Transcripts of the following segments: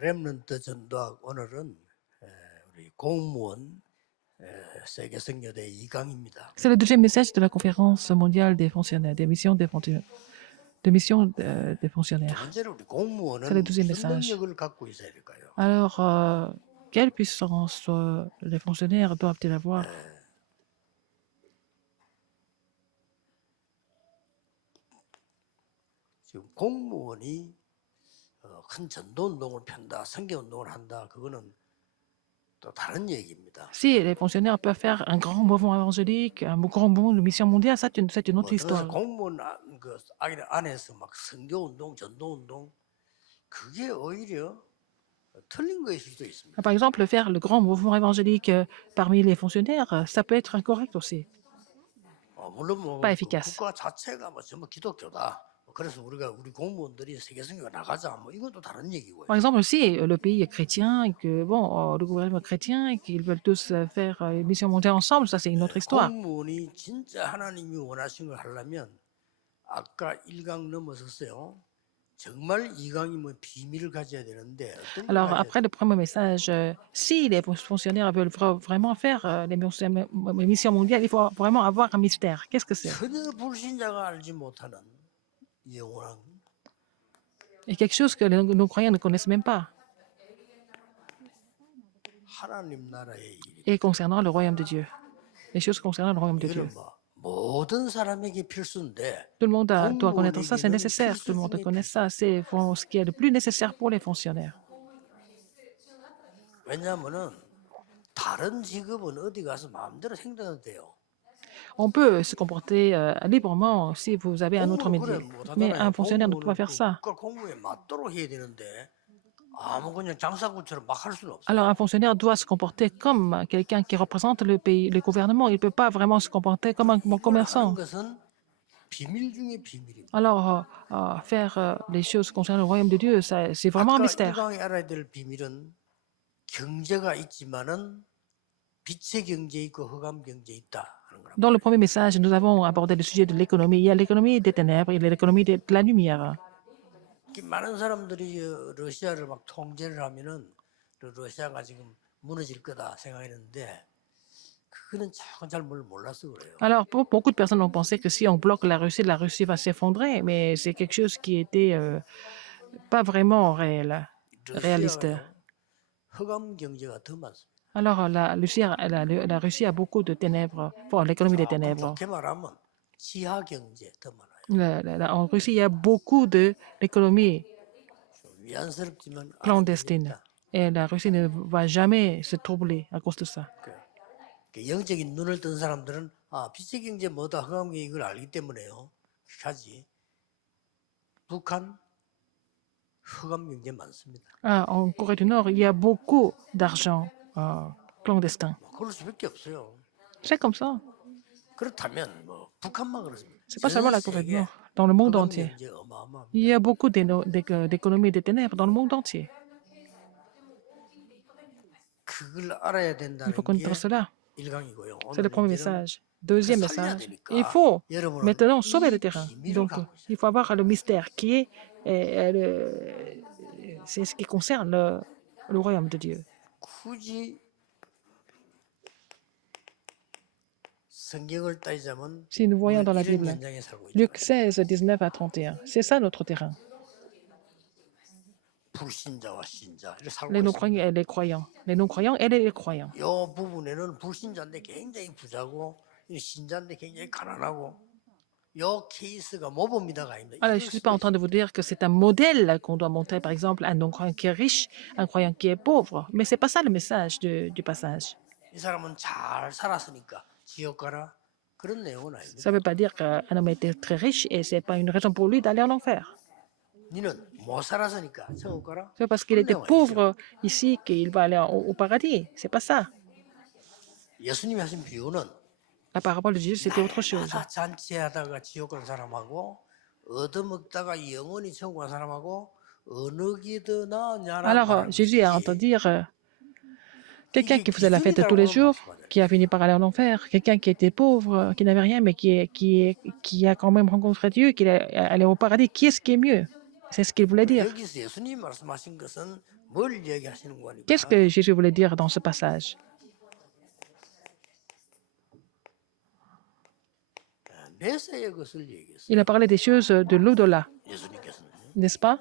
렘넌트 전도학 오늘은 우리 공무원 세계 성교대 2강입니다. C'est le deuxième message de la conférence mondiale des fonctionnaires, des missions des 두 fonctionnaires. 번째로 우리 C'est le 공무원은 deuxième 무슨 message. 능력을 갖고 있어야 될까요? Alors, quelle puissance les fonctionnaires doivent-ils avoir? 지금 공무원이 큰 전도 운동을 편다, 선교 운동을 한다, 그거는 또 다른 얘기입니다. Si les fonctionnaires peuvent faire un grand mouvement évangélique, un grand mouvement de mission mondiale, ça, c'est une autre 어떤 것은 histoire. 공무원 그 안에서 막 선교 운동, 전도 운동, 그게 오히려 틀린 거일 수도 있습니다. Par exemple, faire le grand mouvement évangélique parmi les fonctionnaires, ça peut être incorrect aussi. 물론 뭐 pas 그 efficace. 국가 자체가 뭐 전부 기독교다. 그래서 우리 공무원들이 세계 선교 나가자. 뭐 이것도 다른 얘기고요. Par exemple, si le pays est chrétien et que bon, le gouvernement est chrétien et qu'ils veulent tous faire une mission mondiale ensemble, ça c'est une autre histoire. 공무원이 진짜 하나님이 원하신 걸 하려면 아까 1강 넘어섰어요. 정말 2강이 뭐 비밀을 가져야 되는데 어떤 걸 Alors 가져야 après le premier message, si les fonctionnaires veulent vraiment faire les missions mondiales, il faut vraiment avoir un mystère. Qu'est-ce que c'est? 전혀 불신자가 알지 못하는 영원한 Et quelque chose que nos croyants ne connaissent même pas. 하나님 나라의 일. Et concernant le royaume de Dieu. Les choses concernant le royaume de Dieu. 이거는 뭐 모든 사람에게 필수인데 Tout le monde doit connaître ça, c'est 공무원에게는 nécessaire. Tout le monde 필수 중에 connaît ça. C'est ce qui est le plus nécessaire pour les fonctionnaires. 왜냐하면은 다른 직업은 어디 가서 마음대로 생각해도 돼요. On peut se comporter librement si vous avez un autre 공무원은 métier. 그래 Mais 못하잖아요. un fonctionnaire ne peut pas 공무원은 faire ça. 국가 공무에 맞도록 해야 되는데 아무 그냥 장사꾼처럼 막 할 수는 없어요. Alors un fonctionnaire doit se comporter comme quelqu'un qui représente le pays, le gouvernement. Il ne peut pas vraiment se comporter comme un bon 이걸 하는 commerçant. 것은 비밀 중에 비밀입니다. Alors faire les choses concernant le royaume de Dieu, c'est vraiment un 아까 mystère. 1강에 알아야 될 비밀은 경제가 있지만은 빛의 경제 있고 흑암 경제 있다 하는 거랍니다. Dans le premier message, nous avons abordé le sujet de l'économie. Il y a l'économie des ténèbres, il y a l'économie de la lumière. 많은 사람들이 러시아를 막 통제를 하면은 러시아가 지금 무너질 거다 생각했는데 그거는 잘 몰라서 그래요. Alors, beaucoup de personnes ont pensé que si on bloque la Russie va s'effondrer, mais c'est quelque chose qui était pas vraiment réaliste. 러시아가요 흑암 경제가 더 많습니다. Alors, la Russie a beaucoup de ténèbres, pour l'économie des ténèbres. 좋게 말하면 지하 경제 더 많아요. En Russie, il y a beaucoup d'économies 미안스럽지만 clandestines. Et la Russie ne va jamais se troubler à cause de ça. 영적인 눈을 뜬 사람들은 빛의 경제 뭐다 흑암 경제 이걸 알기 때문에요. 하지. 북한 흑암 경제 많습니다. En Corée du Nord, il y a beaucoup d'argent clandestin. 그럴 수밖에 없어요. C'est comme ça. 그렇다면 뭐 북한만 그렇습니다. C'est pas seulement la Corée du Nord, dans le monde entier. 경제 어마어마합니다. Il y a beaucoup d'économies des ténèbres dans le monde entier. 그걸 알아야 Il 된다는 faut 게 connaître cela. 1강이고요. C'est le premier message. Deuxième 살려야 message, 되니까 il faut 여러분은 maintenant sauver le 이 terrain. 비밀을 Donc, 갖고 있어요. il faut avoir le mystère qui est, c'est ce qui concerne le royaume de Dieu. 굳이 성경을 따지자면 Si nous voyons dans la 이런 Bible, 현장에 살고 있죠. Luc 16, 19 à 31, c'est ça notre terrain. 불신자와 신자 이렇게 살고 Les 있습니다. non-croyants et les croyants. Les non-croyants et les croyants. 이 부분에는 불신자인데 굉장히 부자고 이 신자인데 굉장히 가난하고 이 케이스가 모범이다가 아닙니다. Alors, je ne suis pas en train de vous dire que c'est un modèle qu'on doit montrer, par exemple, un non-croyant qui est riche, un croyant qui est pauvre. Mais ce n'est pas ça le message du passage. 이 사람은 잘 살았으니까 지옥 가라 그런 내용은 아닙니다. Ça ne veut pas dire qu'un homme était très riche et ce n'est pas une raison pour lui d'aller en enfer. 니는 못 살았으니까 천국 가라. C'est parce qu'il était pauvre ici qu'il va aller au paradis. C'est pas ça. 예수님이 하신 비유는 La parabole de Jésus, c'était autre chose. 다 잔치하다가 지옥 간 사람하고 얻어먹다가 영원히 천국 간 사람하고 어느 게 더 나으냐라는 Alors, 말을 Jésus a entendu dire quelqu'un qui faisait la fête tous les jours, qui a fini par aller en enfer, quelqu'un qui était pauvre, qui n'avait rien, mais qui a quand même rencontré Dieu, qui est allé au paradis. Qui est-ce qui est mieux? C'est ce qu'il voulait dire. 여기서 예수님이 말씀하신 것은 뭘 얘기하시는 거니까? Qu'est-ce que Jésus voulait dire dans ce passage? 메시아의 것을 얘기했어요. Il a parlé des choses de l'au-delà, 예수님께서는 n'est-ce pas?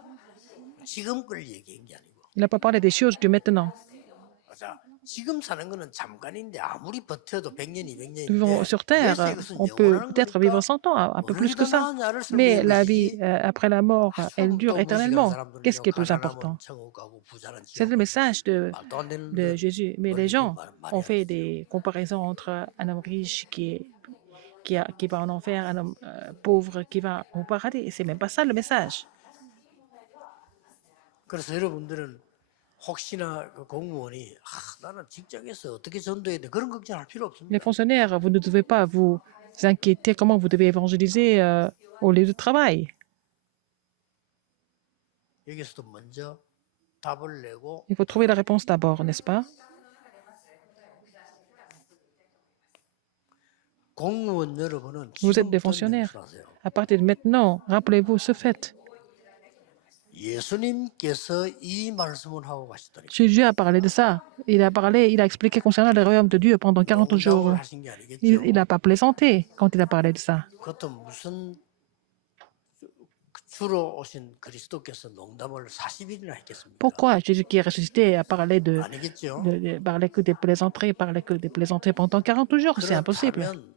지금 걸 얘기한 게 아니고. Il n'a pas parlé des choses du maintenant. 자, 지금 사는 거는 잠깐인데 아무리 버텨도 100년, 200년인데 Vivons sur Terre, 메시아의 것은 on peut 영원한 peut-être 거니까 vivre 100 ans, un peu plus que ça. 나를 Mais 설명해 la vie 보시지. après la mort, elle dure 또 무식한 éternellement. 사람들은요, Qu'est-ce qui est plus 가난하면 important? 천국 가고 부자는 C'est 지옥 le message de 말도 안 되는 Jésus. Mais les 원리를 gens 말이 ont 안 fait 되죠. des comparaisons entre un homme riche qui va en enfer, un homme pauvre qui va au paradis. Et c'est même pas ça le message. 그래서 여러분들은 혹시나 그 공무원이 나는 직장에서 어떻게 전도해야 돼 그런 걱정할 필요 Les 없습니다. fonctionnaires, vous ne devez pas vous inquiéter comment vous devez évangéliser au lieu de travail. 여기서도 먼저 답을 내고 Il faut trouver la réponse d'abord, n'est-ce pas? 공무원 여러분은 Vous êtes des 지금부터 fonctionnaires. 명심하세요. À partir de maintenant, rappelez-vous ce fait. 예수님께서 이 말씀을 하고 가시더니 Jésus a parlé de ça. Il a expliqué concernant le royaume de Dieu pendant 40 jours. 농담을 하신 게 아니겠죠. Il n'a pas plaisanté quand il a parlé de ça. 그것도 무슨 주로 오신 그리스도께서 농담을 40일이나 했겠습니까? Pourquoi Jésus qui est ressuscité a parlé 아니겠죠. parlait que des plaisanteries, parlait que des plaisanteries pendant 40 jours? C'est impossible. 그렇다면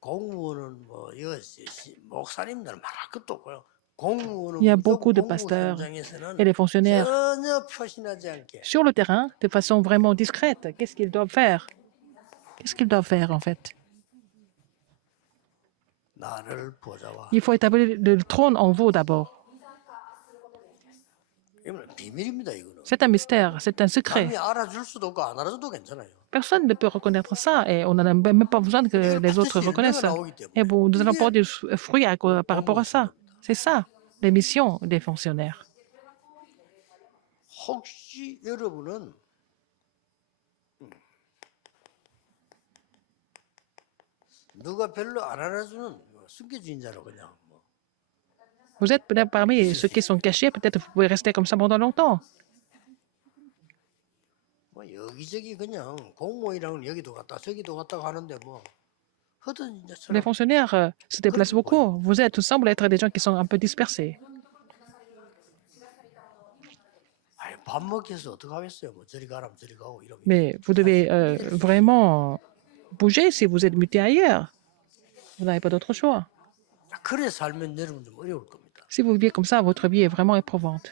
공무원은 뭐 이거 목사님들 말할 것도 없고요. 공무원은 Il y a 무조건 beaucoup de 공무 pasteurs 현장에서는 et les fonctionnaires 전혀 표시나지 않게 sur le terrain de façon vraiment discrète. Qu'est-ce qu'ils doivent faire? Qu'est-ce qu'ils doivent faire en fait? 나를 보자와 Il faut établir le trône en vous d'abord. 이건 비밀입니다. 이거는 C'est un mystère, c'est un secret. 남이 알아줄 수도 없고 안 알아줘도 괜찮아요. Personne ne peut reconnaître ça et on n'en a même pas besoin que 이건 les autres 반드시 reconnaissent 열매가 ça. 나오기 때문에 Et bon, nous allons 이게 porter du fruit par rapport à ça. C'est ça, les missions des fonctionnaires. 혹시 여러분은 누가 별로 안 알아주는 숨겨진 자로 그냥 뭐 Vous êtes peut-être parmi ceux qui sont cachés, peut-être vous pouvez rester comme ça pendant longtemps. 여기저기 그냥 공무원이랑은 여기도 갔다 저기도 갔다 하는데 뭐 허든 Les 자처럼 fonctionnaires se déplacent beaucoup. Vous êtes, semble être des gens qui sont un peu dispersés. 아니, 밥 먹기 위해서 어떻게 하겠어요? 뭐 저리 가라면 저리 가고 이러면 Mais vous devez vraiment bouger si vous êtes muté ailleurs. Vous n'avez pas d'autre choix. 그래 살면 여러분 좀 어려울 겁니다. Si vous vivez comme ça, votre vie est vraiment éprouvante.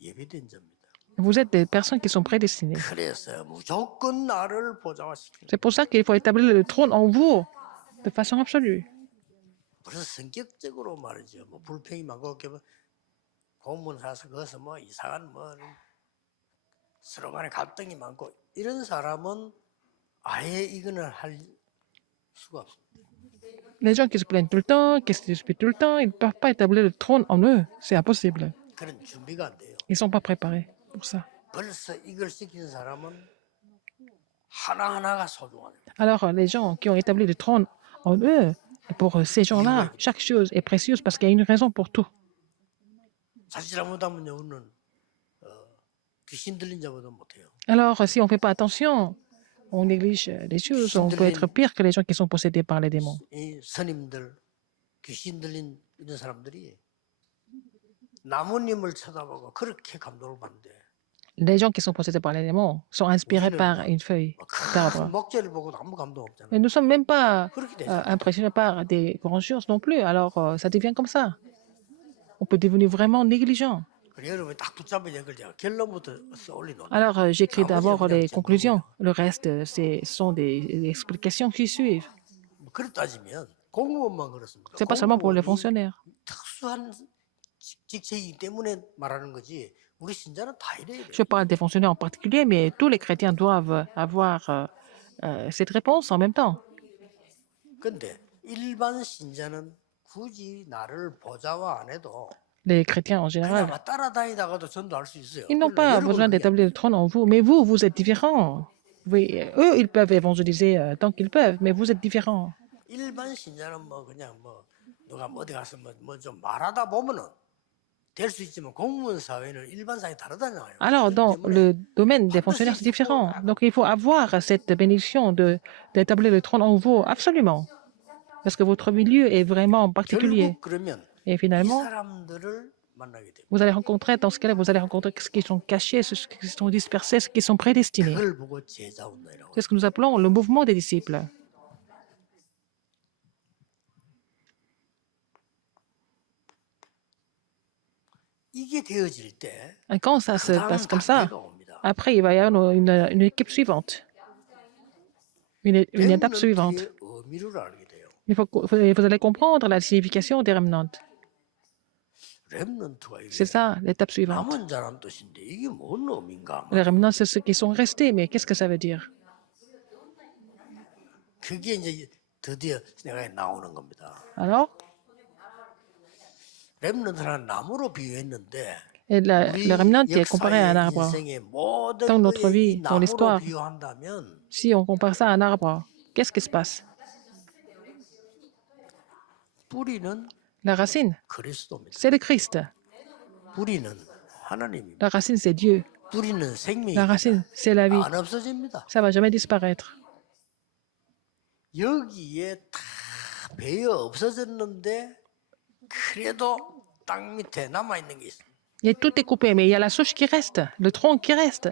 예비된 자입니다. Vous êtes des personnes qui sont prédestinées. 그래서 무조건 나를 보좌화시키는 C'est pour ça qu'il faut établir le trône en vous de façon absolue. 무슨 성격적으로 말이죠. 뭐 불평이 많고 그러면 공무원 사서 거기서 뭐 이상한 뭐 서로 간에 갈등이 많고 이런 사람은 아예 이거는 할 수가 없습니다. Les gens qui se plaignent tout le temps, qui se disputent tout le temps, ils ne peuvent pas établir le trône en eux. C'est impossible. 그런 준비가 안 돼요. Ils ne sont pas préparés pour ça. 벌써 이걸 시키는 사람은 하나하나가 소중합니다. Alors, les gens qui ont établi le trône en eux, pour ces gens-là, chaque chose est précieuse parce qu'il y a une raison pour tout. 자칫 잘못하면요, 우리는 귀신 들린 자보다 못해요. Alors, si on ne fait pas attention, on néglige les choses, on peut être pire que les gens qui sont possédés par les démons. 이 스님들, 귀신 들린 이런 사람들이 나무님을 쳐다보고 그렇게 감동을 받는데 Les gens qui sont possédés par les démons sont inspirés par une feuille 큰 d'arbre. 목재를 보고도 아무 감동 없잖아요. Mais nous ne sommes même pas 그렇게 되잖아요. impressionnés par des grandes choses non plus. Alors, ça devient comme ça. On peut devenir vraiment négligent. 그래서 여러분이 딱 붙잡은 얘기를 제가 결론부터 올리노. Alors, j'écris d'abord les conclusions. Le reste, ce sont des explications qui suivent. 그렇게 따지면 공무원만 그렇습니까? Ce n'est pas seulement pour les 공무원이 fonctionnaires. 특수한 직책이기 때문에 말하는 거지. 우리 신자는 다 이래야 돼요. Je parle des fonctionnaires en particulier, mais tous les chrétiens doivent avoir cette réponse en même temps. 근데 일반 신자는 굳이 나를 보좌화 안 해도 Les chrétiens en général, 그나마 따라다니다가도 전도할 수 있어요. ils n'ont 그러나 pas 여러분은 besoin 그게 d'établir le trône en vous, mais vous, vous êtes différents. Oui, eux, ils peuvent évangéliser tant qu'ils peuvent, mais vous êtes différents. 일반 신자는 뭐 그냥 뭐 누가 뭐 어디 가서 뭐 좀 말하다 보면은 될 수 있지만 공무원 사회는 일반 사회 다르다잖아요. Alors, 그렇기 dans 때문에 le domaine des 반드시 fonctionnaires, c'est différent. Donc, il faut avoir cette bénédiction d'établir le trône en vous, absolument. Parce que votre milieu est vraiment particulier. 결국 그러면 Et 이 finalement, 사람들을 만나게 됩니다. vous allez rencontrer, dans ce cas-là, vous allez rencontrer ceux qui sont cachés, ceux qui sont dispersés, ceux qui sont prédestinés. 그걸 보고 제자 운동이라고. C'est ce que nous appelons le mouvement des disciples. 이게 되어질 때 Et quand ça se 그다음 passe comme ça, 단계가 옵니다. après, il va y avoir une équipe suivante, une étape suivante. 렘넌트의 의미를 알게 돼요. Vous allez comprendre la signification des remnants. 렘넌트가 이게 C'est ça, l'étape suivante. 남은 자란 뜻인데 이게 뭔 의미인가? Les remnants, c'est ceux qui sont restés, mais qu'est-ce que ça veut dire? 그게 이제 드디어 생각에 나오는 겁니다. Alors, 렘넌트는 나무로 비유했는데 et le remnant 우리 est comparé à un 역사의 arbre. 인생의 모든 Dans notre 거에 이 vie, dans 나무로 l'histoire, 비유한다면 si on compare ça à un arbre, qu'est-ce qui se passe? 뿌리는 La racine, 그리스도입니다. c'est le Christ. 뿌리는 하나님입니다. La racine, c'est Dieu. 뿌리는 La 생명입니다. racine, c'est la vie. 안 없어집니다. Ça va jamais disparaître. 여기에 다 베어 없어졌는데 그래도 땅 밑에 남아 있는 게 있습니다. Et tout est coupé, mais il y a la souche qui reste, le tronc qui reste.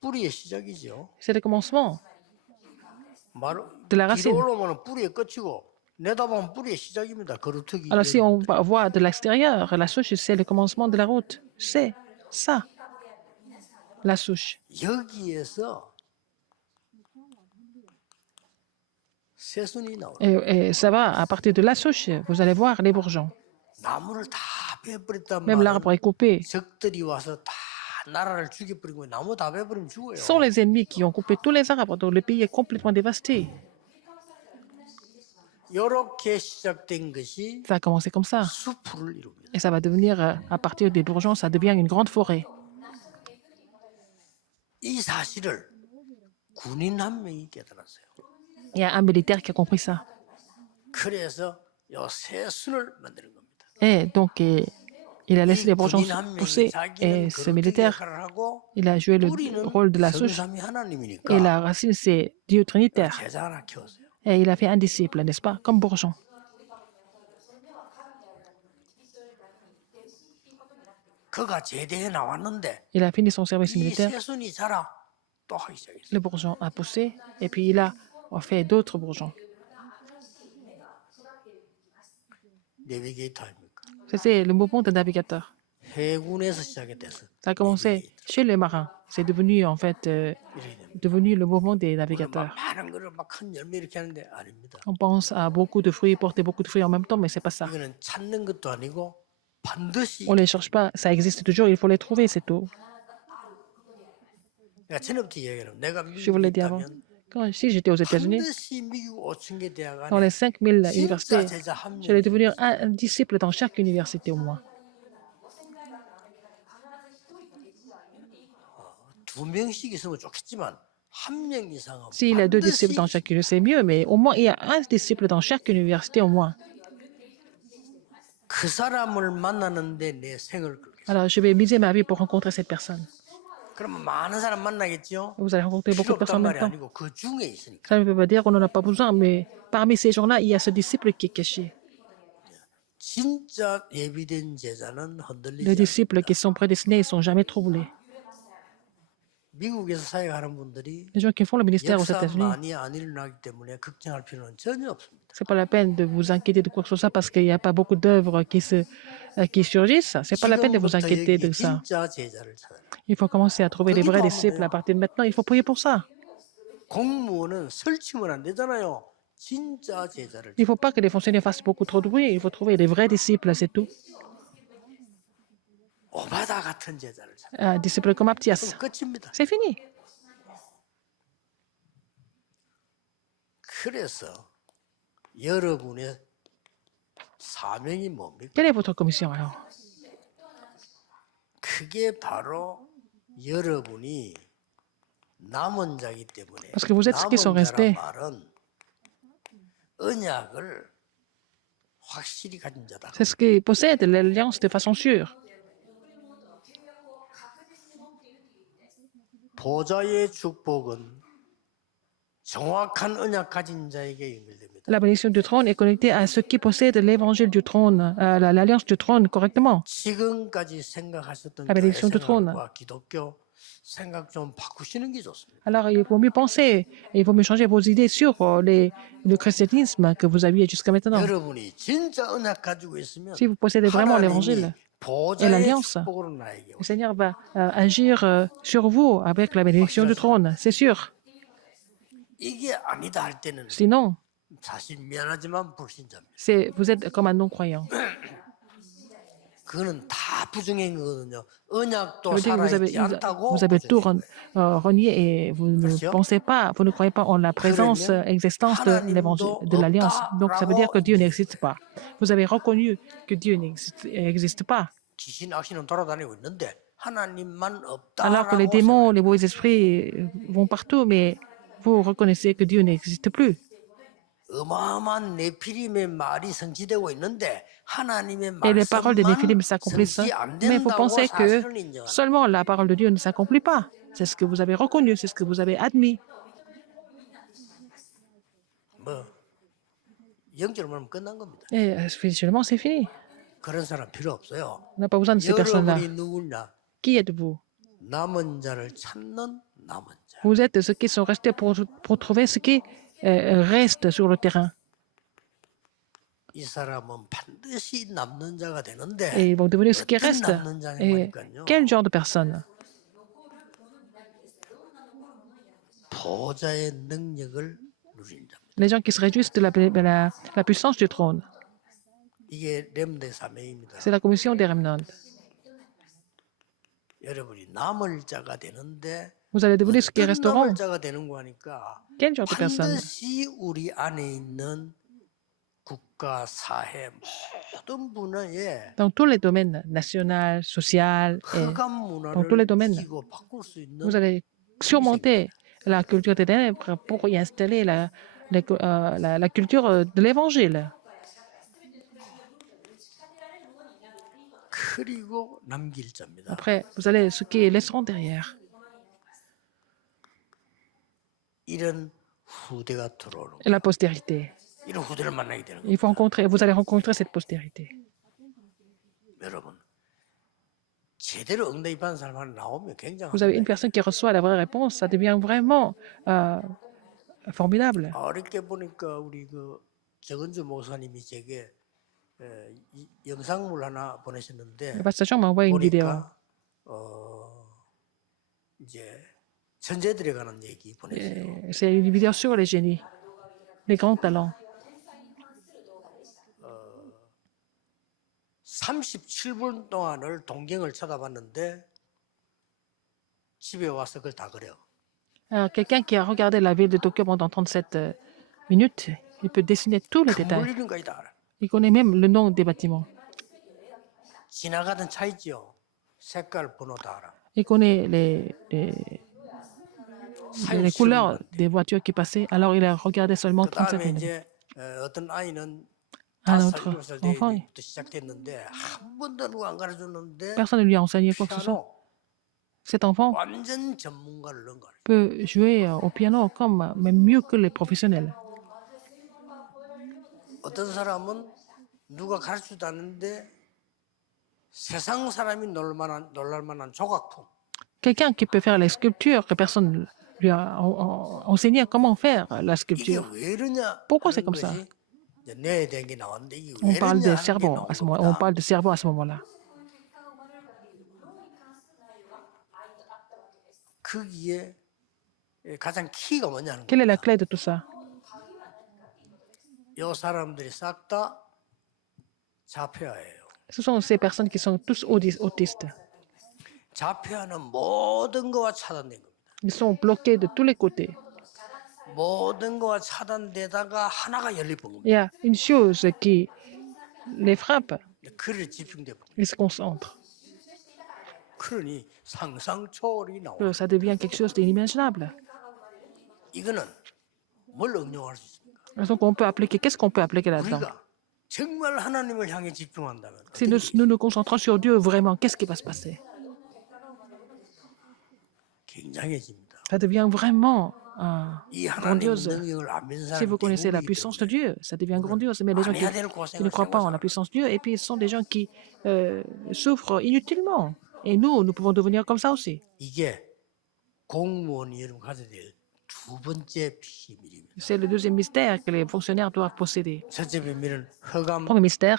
뿌리의 시작이죠. C'est le commencement. 바로 de la 뒤로 racine. 올라오면 뿌리의 끝이고 내다보면 뿌리의 시작입니다. 거루터기. Alors, si on voit de l'extérieur, la souche, c'est le commencement de la route. C'est ça, la souche. 여기에서 새순이 나오는. Et ça va, à partir de la souche, vous allez voir les bourgeons. 나무를 다 베어버렸단 Même l'arbre 말은 est coupé. 적들이 와서 다 나라를 죽여버리고 나무 다 베어버리면 죽어요. Ce sont les ennemis qui ont coupé tous les arbres, donc le pays est complètement dévasté. 이렇게 시작된 것이 Ça a commencé comme ça. 숲을 이룹니다. Et ça va devenir, à partir des bourgeons, ça devient une grande forêt. 이 사실을 군인 한 명이 깨달았어요. Il y a un militaire qui a compris ça. 그래서 요 새순을 만드는 겁니다. Et donc, il a laissé les bourgeons 군인 한 명이 pousser. 자기는 Et ce 거루터기 militaire, 역할을 하고 il a joué le 뿌리는 rôle de la souche. 성삼위 하나님이니까 Et la racine, c'est Dieu trinitaire. 제자 하나 키웠어요. Et il a fait un disciple, n'est-ce pas? Comme bourgeon. 그가 제대해 나왔는데 Il a fini son service 이 militaire. 새순이 자라 또 하기 시작했어요. Le bourgeon a poussé. Et puis, il a fait d'autres bourgeons. 내비게이터 아닙니까? C'était le mouvement de navigateur. 해군에서 시작했댔어. Ça a commencé chez les marins. C'est devenu, en fait, devenu le mouvement des navigateurs. 많은 거를 막 큰 열매 이렇게 하는데 아닙니다. On pense à beaucoup de fruits, porter beaucoup de fruits en même temps, mais c'est pas ça. 이거는 찾는 것도 아니고 반드시 On les cherche pas, ça existe toujours, il faut les trouver, c'est tout. 내가 전부터 얘기하면 내가 Je vous 미국에 l'ai dit avant. 있다면 Si j'étais aux États-Unis, 반드시 미국 5천 개 대학 dans 안에 les 5000 진짜 universités, 제자 한 j'allais 명 devenir un disciple dans chaque université au moins. 두 명씩 있으면 좋겠지만 한 명 이상은 S'il y a deux disciples 반드시 dans chaque université, c'est mieux, mais au moins il y a un disciple dans chaque université au moins. 그 사람을 만나는데 내 생을 걸겠어. Alors, je vais miser ma vie pour rencontrer cette personne. 그러면 많은 사람 만나겠죠. Vous allez rencontrer 필요 beaucoup de personnes 없단 en 말이 même temps. 아니고 그 중에 있으니까. Ça ne veut pas dire qu'on n'en a pas besoin, mais parmi ces gens-là, il y a ce disciple qui est caché. 진짜 예비된 제자는 Les 흔들리지 않아요. disciples qui sont prédestinés, ils ne sont jamais troublés. 미국에서 사역하는 분들이 Les gens qui font le ministère aux 역사 États-Unis, 많이 안 일어나기 때문에 걱정할 필요는 전혀 없습니다. c'est pas la peine de vous inquiéter de quoi que ce soit parce qu'il n'y a pas beaucoup d'œuvres qui surgissent. C'est pas la peine de vous 지금부터 inquiéter 여기 de ça. 진짜 제자를 찾아라. Il faut commencer à trouver les vrais disciples à partir de maintenant. Il faut prier pour ça. 공무원은 설치면 안 되잖아요. 진짜 제자를. Il ne faut pas que les fonctionnaires fassent beaucoup trop de bruit. Il faut trouver les vrais disciples, c'est tout. 오바다 같은 제자를 찾아. Un disciple comme Aptias. 그럼 끝입니다. C'est fini. 그래서 여러분의 사명이 뭡니까? Quelle est votre commission alors? 그게 바로 여러분이 남은 자이기 때문에 Parce que vous êtes ceux qui sont 남은 자란 restés. 말은 언약을 확실히 가진 자다. C'est ce qui possède l'alliance de façon sûre. 보좌의 축복은 정확한 언약 가진 자에게 연결됩니다. La bénédiction du trône est connectée à ceux qui possèdent l'évangile du trône, à l'alliance du trône correctement. 지금까지 생각하셨던 La bénédiction du trône. 생각과 기독교 생각 좀 바꾸시는 게 좋습니다. Alors, il vaut mieux penser, il vaut mieux changer vos idées sur le christianisme que vous aviez jusqu'à maintenant. 여러분이 진짜 언약 가지고 있으면 Si vous possédez vraiment l'évangile 하나님이 보좌의 l'alliance, 축복으로 나에게 le Seigneur va agir sur vous avec la bénédiction du trône, c'est sûr. 이게 아니다 할 때는 Sinon, 사실 미안하지만 불신자입니다. vous êtes comme un non-croyant. 그거는 다 부정한 거거든요. 언약도 Ça veut dire que 살아있지 않다고 vous avez tout 부정한 renié et vous ne Merci. pensez pas, vous ne croyez pas en la présence, 그러면 existence de l'évangile, de l'alliance. Donc, ça veut dire que Dieu n'existe pas. Vous avez reconnu que Dieu n'existe pas. 귀신 악신은 돌아다니고 있는데 하나님만 Alors que les 없다라고 démons, les mauvais esprits vont partout, mais vous reconnaissez que Dieu n'existe plus. 어마어마한 네피림의 말이 성취되고 있는데 하나님의 Et les paroles de 말씀만 Néphilim s'accomplissent. 성취 안 Mais vous 된다고 pensez que 사실을 인정합니다. seulement la parole de Dieu ne s'accomplit pas. C'est ce que vous avez reconnu, c'est ce que vous avez admis. 뭐 영적으로 보면 끝난 겁니다. Et spirituellement, c'est fini. 그런 사람 필요 없어요. On n'a pas besoin de ces personnes-là. 여러분이 누구냐? Qui êtes-vous? 남은 자를 찾는 남은 자. Vous êtes ceux qui sont restés pour trouver ce qui reste sur le terrain. 이 사람은 반드시 남는 자가 되는데 Et ils vont devenir ce qui 어떤 reste. 남는 자냐 Et 하니까요. quel genre de personne? 보좌의 능력을 누리는 자입니다. Les gens qui se réjouissent de la puissance du trône. 이게 렘대 사명입니다. C'est la commission des remnants. 여러분이 남을 자가 되는데 Vous allez devenir ceux qui 어떤 resteront. 남을 자가 되는 거 하니까 Quel genre de personne? 반드시 우리 안에 있는 국가, 사회 모든 분야에 Dans tous les domaines, national, social, et 흑암 dans tous les 문화를 domaines. 이기고 바꿀 수 있는 Vous allez surmonter la culture des ténèbres pour y installer la culture de l'évangile. 그리고 남길 자입니다. Après, vous allez ceux qui laisseront derrière. 이런 후대가 들어오는 Et la postérité. 이런 후대를 만나게 되는 Il faut vous allez rencontrer cette postérité. 거예요. 여러분 제대로 응답이 받은 사람 하나 나오면 굉장합니다. Vous avez une personne qui reçoit la vraie réponse, ça devient vraiment formidable. 어렵게 보니까 우리 그 정은주 목사님이 제게 영상물 하나 보내셨는데 Le pasteur Jean m'a envoyé une vidéo. 보니까 이제 천재들에 관한 얘기 보내세요. C'est une vidéo sur les génies, les grands talents. 37분 동안을 동경을 쳐다봤는데 집에 와서 그걸 다 그려. Alors, quelqu'un qui a regardé la ville de Tokyo pendant 37 minutes, il peut dessiner tous les détails. 물리는 거이 다 알아. Il connaît même le nom des bâtiments. 지나가던 차 있죠. 색깔 번호 다 알아. Il connaît les couleurs 37분. des voitures qui passaient. Alors, il a regardé seulement 37 그다음에 minutes. 이제 어떤 아이는 Un 5살, autre 7살 enfant, 때부터 시작됐는데 한 번도 누가 안 가르쳐줬는데 personne ne lui a enseigné quoi que ce soit. 피아노 Cet enfant 완전 전문가를 넣은 거예요. peut jouer au piano comme même mieux que les professionnels. 어떤 사람은 누가 가르치지도 않는데 세상 사람이 놀랄 만한 조각품. Quelqu'un qui peut faire les sculptures que personne lui a enseigné comment faire la 이게 sculpture. 왜 이러냐 Pourquoi 하는 c'est comme ça? 것이 이제 뇌에 대한 게 나왔는데 이게 On 왜 parle 이러냐 des 하는 게 cerveaux 나온 à ce moment. On 겁니다. parle de cerveau à ce moment-là. 거기에 가장 키가 뭐냐는 Quelle est la 겁니다. clé de tout ça? 이 사람들이 싹 다 자폐아예요. Ce sont ces personnes qui sont tous autistes. 자폐아는 모든 거와 차단된 겁니다. Ils sont bloqués de tous les côtés. 모든 거와 차단되다가 하나가 열리본 겁니다. Il y a une chose qui les frappe, 그를 집중돼 버립니다. ils se concentrent. 그러니 상상 초월이 나와. que ça devient quelque chose d'inimaginable. 이거는 뭘 응용할 수 있습니까? Donc on peut appliquer, qu'est-ce qu'on peut appliquer là-dedans? 우리가 정말 하나님을 향해 집중한다면 Si 어떻게 nous 되겠어요? nous concentrons sur Dieu vraiment, qu'est-ce qui va se passer? 굉장해집니다. Ça devient vraiment 이 하나님 grandiose. 능력을 안 믿는 Si vous 사람이 connaissez la 대부분이기 puissance de 때문에 Dieu, ça devient grandiose. Mais les gens 안 해야 될 qui 고생을 ne croient pas en la 세워서 puissance de Dieu, et puis ce sont des gens qui souffrent inutilement. Et nous pouvons devenir comme ça aussi. 이게 공무원이 여러분 가져야 될 두 번째 비밀입니다. C'est le deuxième mystère que les fonctionnaires doivent posséder. 첫째 비밀은 Premier mystère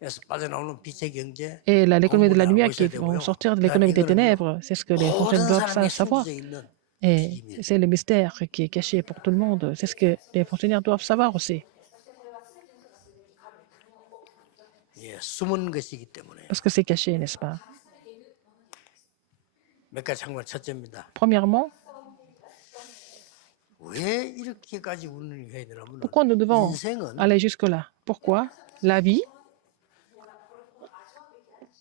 흑암에서 빠져나오는 빛의 경제, est l'économie de la 공무원이 lumière 알고 qui 있어야 되고요. vont sortir de 그다음에 l'économie des 이거는요, ténèbres. C'est ce que les fonctionnaires 모든 doivent 사람이 savoir. 숨겨져 있는 Et 비밀. c'est le mystère qui est caché pour tout le monde. C'est ce que les fonctionnaires doivent savoir aussi. 예, 숨은 것이기 때문에 Parce que c'est caché, n'est-ce pas? 몇 가지 참고가 첫째입니다. Premièrement, 왜 이렇게까지 우리는 해야 되냐면 pourquoi nous devons 인생은 aller jusque-là? Pourquoi? La vie,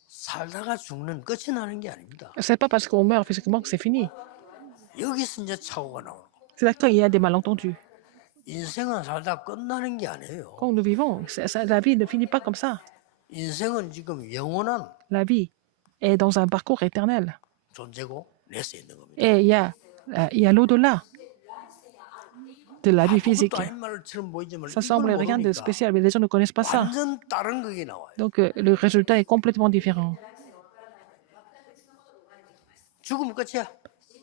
살다가 죽는 끝이 나는 게 아닙니다. c'est pas parce qu'on meurt physiquement que c'est fini. 여기서 이제 착오가 나오는 거. C'est là qu'il y a des malentendus. 인생은 살다 끝나는 게 아니에요. Quand nous vivons, la vie ne finit pas comme ça. 인생은 지금 영원한 La vie est dans un parcours éternel. 존재고 내서 있는 겁니다. Et il y a l'au-delà de la vie physique. 아무것도 아닌 말처럼 보이지만 Ça 이걸 semble rien de 모르니까 spécial, mais les gens ne connaissent pas ça. 완전 다른 그게 나와요. Donc le résultat est complètement différent. 죽으면 끝이야.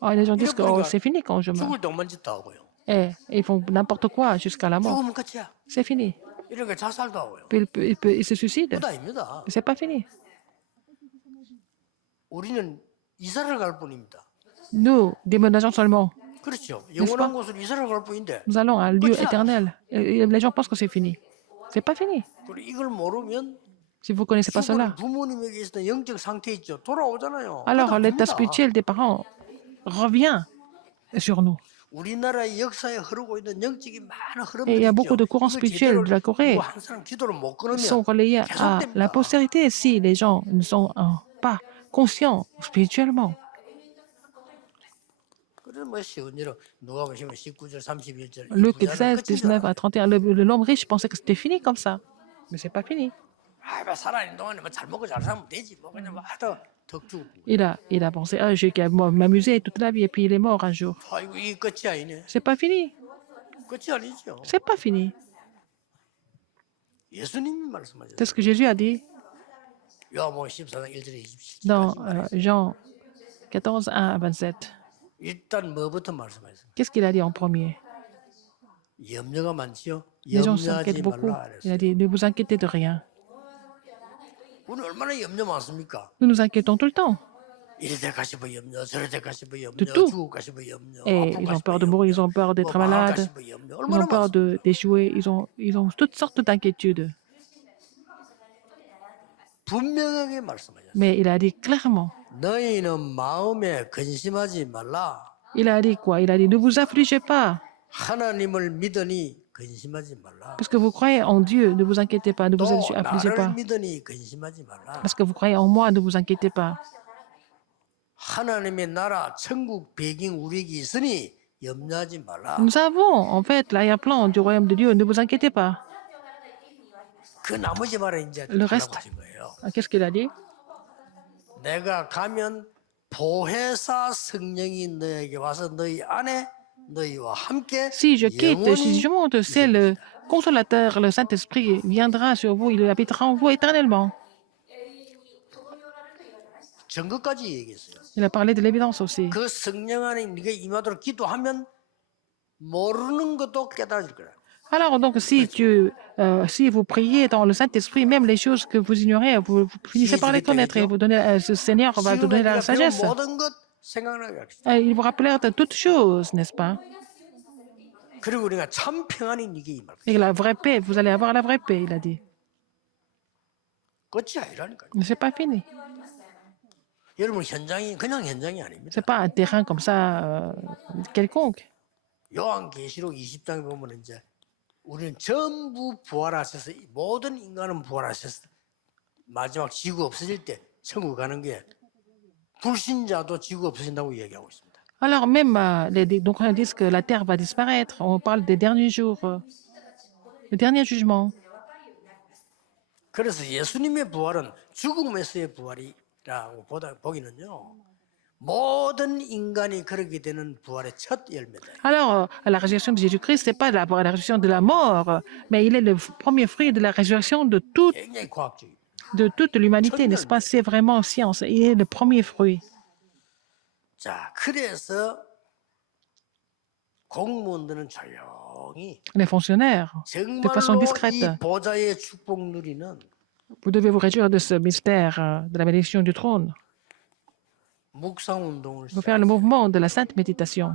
Oh, les gens disent que oh, c'est fini quand je meurs. 죽을 동만 짓도 하고요. Et ils font n'importe quoi jusqu'à la mort. 죽으면 끝이야. C'est fini. 이렇게 자살도 하고요. Puis il se suicide. 그거 아닙니다. C'est pas fini. 우리는 이사를 갈 뿐입니다. Nous déménageons seulement. 그렇죠. pas? 영원한 곳으로 이사를 갈 뿐인데 Nous allons à un lieu Continue. éternel. Et les gens pensent que c'est fini. C'est pas fini. 그리고 이걸 모르면 Si vous connaissez pas 죽은 cela. 부모님에게 있었던 영적 상태 있죠. 돌아오잖아요. Alors 그러다 l'état 봅니다. spirituel des parents revient sur nous. 우리나라의 역사에 흐르고 있는 영적인 많은 Et il y 흐름들이 a beaucoup de courants spirituels de la Corée 한 사람 기도를 못 sont 끊으면 relayés à 계속됩니다. la postérité si les gens ne sont pas conscients spirituellement. 그래서 뭐 쉬운 일은 누가 보시면 19절 31절 Luc 16, 19 à 31, l'homme riche pensait que c'était fini comme ça. Mais c'est pas fini. 아, 살아있는 동안에 뭐 잘 먹고 잘 살면 되지. 뭐 그냥 뭐 하다 덕 주고. Il a pensé, ah, j'ai qu'à m'amuser toute la vie et puis il est mort un jour. 아이고 이게 끝이 아니네. C'est pas fini. 끝이 아니죠. C'est pas fini. 예수님이 말씀하셨어요. C'est ce que Jésus a dit 요한복음 14장 1절에 27절까지 dans 말했어요. Jean 14, 1 à 27. 일단 뭐부터 말씀하셨어요? Qu'est-ce qu'il a dit en premier? 염려가 많지요. Les gens 염려하지 s'inquiètent beaucoup. 말라 Il a 그랬어요. dit, ne vous inquiétez de rien. 우리 얼마나 염려 많습니까? Nous nous inquiétons tout le temps. 이래 될까 싶어 염려, 저래 될까 싶어 염려, De tout. 죽을까 싶어 염려, Et ils ont peur de mourir, ils ont peur d'être malades, ils ont peur d'échouer, ils ont toutes sortes d'inquiétudes. 분명하게 말씀하셨어요. Mais il a dit clairement, 너희는 마음에 근심하지 말라. il a dit quoi? Il a dit, ne vous affligez pas, 하나님을 믿으니 근심하지 말라. parce que vous croyez en Dieu, ne vous inquiétez pas, ne vous 또 affligez 나를 pas. 믿으니 근심하지 말라. Parce que vous croyez en moi, ne vous inquiétez pas. 하나님의 나라 천국 배경 우리에게 있으니 염려하지 말라. Nous avons en fait l'arrière-plan du royaume de Dieu, ne vous inquiétez pas. 그 나머지 말에 이제 Le 하라고 reste. 하신 거예요. Qu'est-ce qu'il a dit? 내가 가면 보혜사 성령이 너에게 와서 너희 안에 너희와 함께 Si je quitte, si je monte, c'est le consolateur, le Saint-Esprit viendra sur vous, il habitera en vous éternellement. 증거까지 얘기했어요. Il a parlé de l'évidence aussi. 그 성령 안에 네가 임하도록 기도하면 모르는 것도 깨달아질 거야. Alors donc, si vous priez dans le Saint-Esprit, même les choses que vous ignorez, vous finissez par les connaître et vous donnez, ce Seigneur va vous donner la 지금까지 배운 sagesse. 모든 것 생각나게 하겠어. Il vous rappellera de toutes choses, n'est-ce pas? 그리고 우리가 참 평안이 네게 임할 거야. Et la vraie paix, vous allez avoir la vraie paix, il a dit. 끝이 아니라니까요. Mais c'est pas fini. 여러분 현장이 그냥 현장이 아닙니다. C'est pas un terrain comme ça quelconque. 요한계시록 20장에 보면 이제 우리는 전부 부활하셔서 모든 인간은 부활하셔서 마지막 지구 없어질 때 천국 가는 게 불신자도 지구가 없어진다고 이야기하고 있습니다. Alors même, donc on dit que la terre va disparaître. On parle des derniers jours, le dernier jugement. 그래서 예수님의 부활은 죽음에서의 부활이라고 보기는요. 모든 인간이 그렇게 되는 부활의 첫 열매다. Alors, la résurrection de Jésus-Christ, c'est pas la résurrection de la mort, mais il est le premier fruit de la résurrection 굉장히 과학적입니다. de toute l'humanité, n'est-ce pas? C'est vraiment science. Il est le premier fruit. 자, 그래서 공무원들은 조용히 Les fonctionnaires, de façon 정말로 discrète, 이 보좌의 축복 누리는 vous devez vous réjouir de ce mystère de la bénédiction du trône. 묵상 운동을 Il faut faire le mouvement de la sainte méditation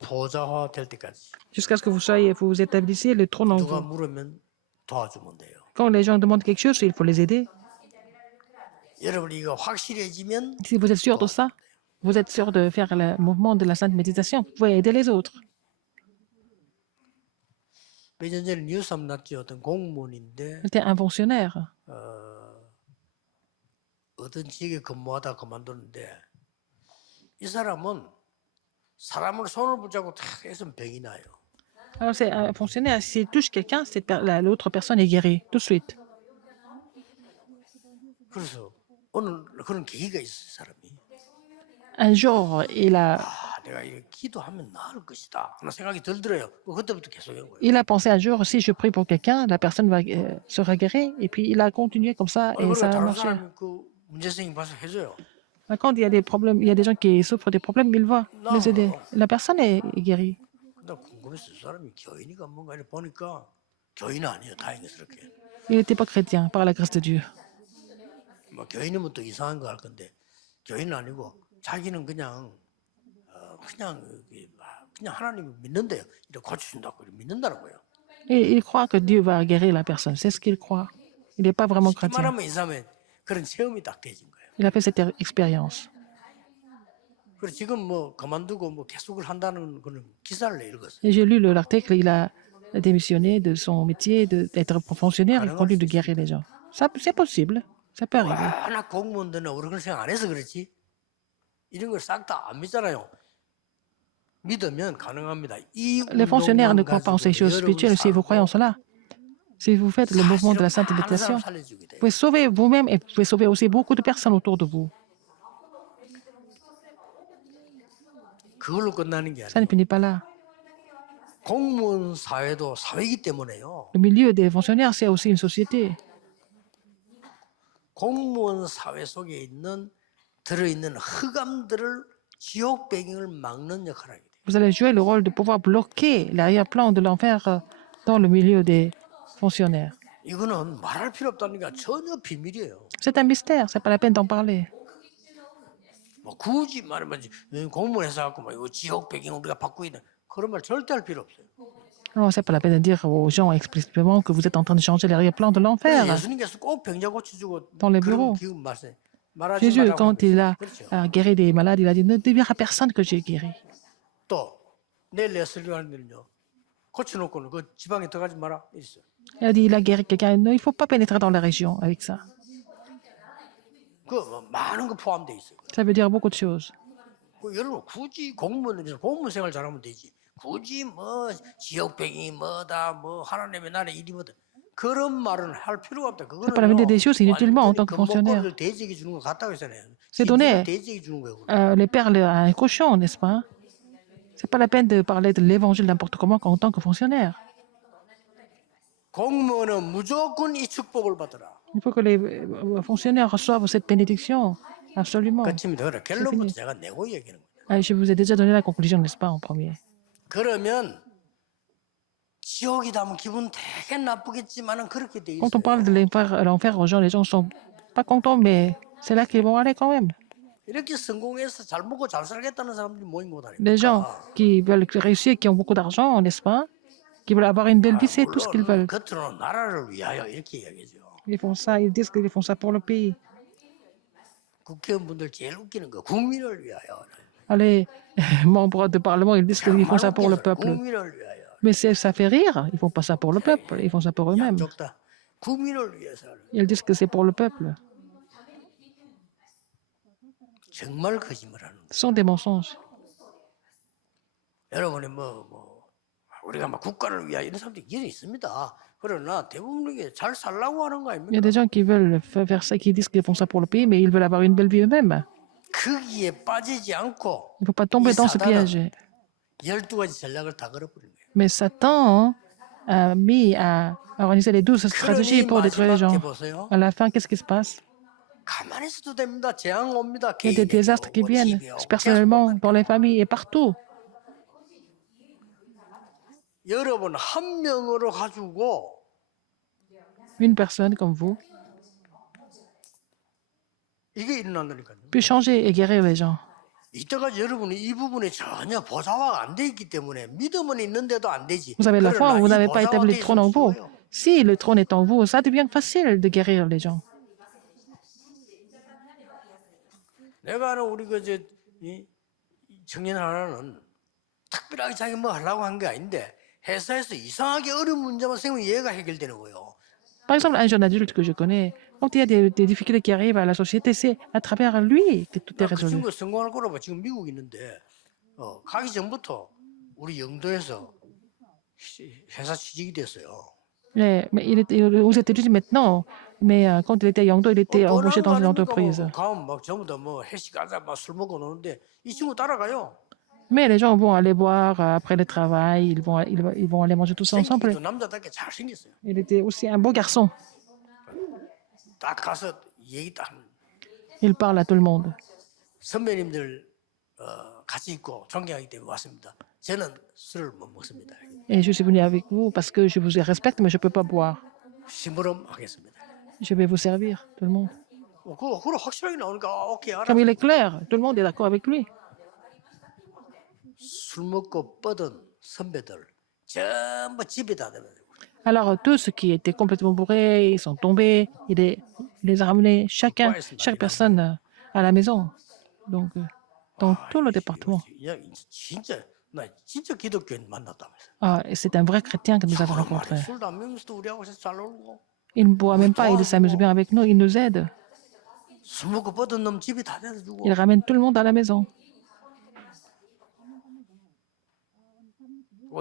보좌화 될 때까지 jusqu'à ce que vous établissiez le trône en 누가 vous. 물으면 도와주면 돼요. Quand les gens demandent quelque chose, il faut les aider. 여러분 이거 확실해지면 Si vous êtes sûr de ça, vous êtes sûr de faire le mouvement de la sainte méditation, vous pouvez aider les autres. 몇 년 전에 뉴스 한번 났죠. 어떤 공무원인데 C'était un fonctionnaire. 어떤 지역에 근무하다 그만두는데 이 사람은 사람을 손을 붙잡고 탁 해서 병이 나요. Alors, c'est un fonctionnaire, s'il touche quelqu'un, l'autre personne est guérie tout de suite. 그래서 오늘 그런 계기가 있어요, 사람이. Un jour, 내가 이렇게 기도하면 나을 것이다 하는 생각이 들더래요. 그때부터 계속 한 거예요. il a pensé un jour, si je prie pour quelqu'un, la personne sera guérie. Et puis, il a continué comme ça et 그리고 ça a 다른 marché. 사람이 그 문제생이 봐서 해줘요. Quand il y a des problèmes, il y a des gens qui souffrent des problèmes, il va les aider. La personne est guérie. 근데 궁금했어요. 사람이 교인이가 뭔가 이렇게 보니까 교인은 아니에요. 다행스럽게. Il n'était pas chrétien, par la grâce de Dieu. 뭐 교인이면 또 이상한 거 할 건데 교인은 아니고 자기는 그냥 그냥 하나님을 믿는데요. 이렇게 고쳐준다고 이렇게 믿는다는 거예요. Et il croit que Dieu va guérir la personne. C'est ce qu'il croit. Il n'est pas vraiment 쉽게 chrétien. 말하면 이 사람의 그런 체험이 딱 되진 거예요. Il a fait cette expérience. 그리고 지금 뭐 그만두고 뭐 계속을 한다는 그런 기사를 읽었어요. Et j'ai lu l'article, il a démissionné de son métier d'être fonctionnaire, il continue de guérir les gens. Ça, c'est possible. Ça peut arriver. 워낙 공무원들은 어려운 생각 안 해서 그렇지 이런 걸 싹 다 안 믿잖아요. 믿으면 가능합니다. 이 Les fonctionnaires ne 운동만 croient pas en ces 가지고 choses spirituelles. Si vous croyez en cela, si vous faites le mouvement de la sainte 사실은 많은 méditation, 사람 살려주게 돼요. vous pouvez sauver vous-même et vous pouvez sauver aussi beaucoup de personnes autour de vous. 그걸로 끝나는 게 Ça ne 아니에요. finit pas là. 공무원 사회도 사회이기 때문에요. Le milieu des fonctionnaires, c'est aussi une société. 공무원 사회 속에 들어있는 흑암들을 지옥 배경을 막는 역할을 하게 돼요. Vous allez jouer le rôle de pouvoir bloquer l'arrière-plan de l'enfer dans le milieu des fonctionnaires. 이거는 말할 필요 없다니까 전혀 비밀이에요. C'est un mystère, c'est pas la peine d'en parler. 뭐 굳이 말하면 공무원 회사 갖고 막 이거 지옥 배경 우리가 바꾸고 있는 그런 말 절대 할 필요 없어요. Non, c'est pas la peine de dire aux gens explicitement que vous êtes en train de changer l'arrière-plan de 그래서 l'enfer. 예수님께서 꼭 병자 고쳐주고 Dans les 그런 bureaux. 기운 말하지 Jésus, 말라고 quand il a 그렇죠. guéri des malades, il a dit, ne dira à personne que j'ai guéri. 또 내일 내 설교하는데는요 고쳐놓고는 그 지방에 들어가지 마라 있어요. Il a dit, il a guéri quelqu'un. Non, il ne faut pas pénétrer dans la région avec ça. 그 많은 거 포함되어 있어요. Ça veut dire beaucoup de choses. 그 여러분 굳이 공무원 생활 잘하면 되지. 굳이 뭐 지역병이 뭐다 뭐 하나님의 나라의 일이 뭐다 그런 말은 할 필요가 없다. C'est pas la vérité des choses inutilement en tant que fonctionnaire. 대지기 주는 거 같다고 했잖아요. C'est donné 대지기 주는 거예요. les perles à un cochon, n'est-ce pas? C'est pas la peine de parler de l'évangile n'importe comment en tant que fonctionnaire. 공무원은 무조건 이 축복을 받으라. Il faut que les fonctionnaires reçoivent cette bénédiction. Absolument. 그렇습니다. 그래 결론부터 제가 내고 얘기하는 거예요. Je vous ai déjà donné la conclusion, n'est-ce pas, en premier. 그러면 지옥이다 하면 기분 되게 나쁘겠지만은 그렇게 돼 Quand on 있어요. parle de l'enfer aux gens, les gens sont pas contents, mais c'est là qu'ils vont aller quand même. 이렇게 성공해서 잘 먹고 잘 살겠다는 사람들이 모인 곳 Les gens 아닙니까? qui veulent réussir, qui ont beaucoup d'argent, n'est-ce pas? Qui veulent avoir une belle vie, c'est tout ce qu'ils veulent. 겉으로는 나라를 위하여 이렇게 이야기죠. Ils font ça, ils disent qu'ils font ça pour le pays. 국회의원분들 제일 웃기는 거 국민을 위하여. Les membres de parlement, ils disent qu'ils font ça pour le peuple. 국민을 위하여. Mais ça fait rire. Ils font pas ça pour le peuple, ils font ça pour eux-mêmes. 양쪽 다 국민을 위해서 하는 Ils disent que c'est pour le peuple. 정말 거짓말하는 거예요. Ce sont des mensonges. 여러분이 우리가 막 국가를 위하여 이런 사람들이 있긴 있습니다. 그러나 대부분 이게 잘 살라고 하는 거 Il y a 아닙니까? des gens qui veulent faire ça, qui disent qu'ils font ça pour le pays, mais ils veulent avoir une belle vie eux-mêmes. 거기에 빠지지 않고 Il ne faut pas 이 tomber dans ce piège. 사단은 12가지 전략을 다 걸어버린 거예요. Mais Satan a mis à organiser les 12 stratégies 그러니 pour détruire les 마지막 때 gens. 보세요. À la fin, qu'est-ce qui se passe? 가만히 있어도 됩니다. 재앙 옵니다. Il y a des 개인에게 désastres qui 오고 viennent, 집에 오고 personnellement, dans les familles et partout. 여러분 한 명으로 가지고 Une personne comme vous 이게 일어난다니까요. peut changer et guérir les gens. 이때까지 여러분이 이 부분에 전혀 보좌화가 안 돼 있기 때문에 믿음은 있는데도 안 되지. Vous avez la foi, 그러나 vous 이 n'avez pas 보좌화 établi 돼 le trône en 있으면 vous. 쉬워요. Si le trône est en vous, ça devient facile de guérir les gens. 내가 아는 우리 이 청년 하나는 특별하게 자기 뭐 하려고 한 게 아닌데 회사에서 이상하게 어려운 문제만 생기면 얘가 해결되는 거예요. Par exemple, un jeune adulte que je connais, quand il y a des difficultés qui arrivent à la société, c'est à travers lui que tout est 그 résolu. 친구가 성공할 거라고 지금 미국 있는데 가기 전부터 우리 영도에서 회사 취직이 됐어요. Mais il était aux États-Unis maintenant, mais quand il était à Yangdo, il était embauché dans une entreprise. 가면 막 전부 다 회식하자 막 술 먹고 노는데 이 친구 따라가요. Mais les gens vont aller boire après le travail, ils vont aller manger tous ensemble. 생기도 남자답게 잘 생겼어요. Il était aussi un beau garçon. 딱 가서 얘기 딱 하는 Il parle à tout le monde. 선배님들 같이 있고 존경하기 때문에 왔습니다. 저는 술을 못 먹습니다. Et je suis venu avec vous parce que je vous respecte, mais je ne peux pas boire. 심부름 하겠습니다. Je vais vous servir, tout le monde. 그거 확실하게 나오니까 오케이 알아. Comme il est clair, tout le monde est d'accord avec lui. 술 먹고 뻗은 선배들 전부 집에다 대면 Alors, tous ceux qui étaient complètement bourrés, ils sont tombés. Il les a ramenés, chaque personne à la maison. Donc, dans tout le département. 나 진짜 기독교인 만났다면서. Ah, et c'est un vrai chrétien que nous avons 그런 rencontré. 말이야. 술도 안 먹으면서도 우리하고 잘 놀고 Il ne boit même pas, il s'amuse bien avec nous, il nous aide. 술 먹고 뻗은 놈 집에 다 대주고. Il ramène tout le monde à la maison.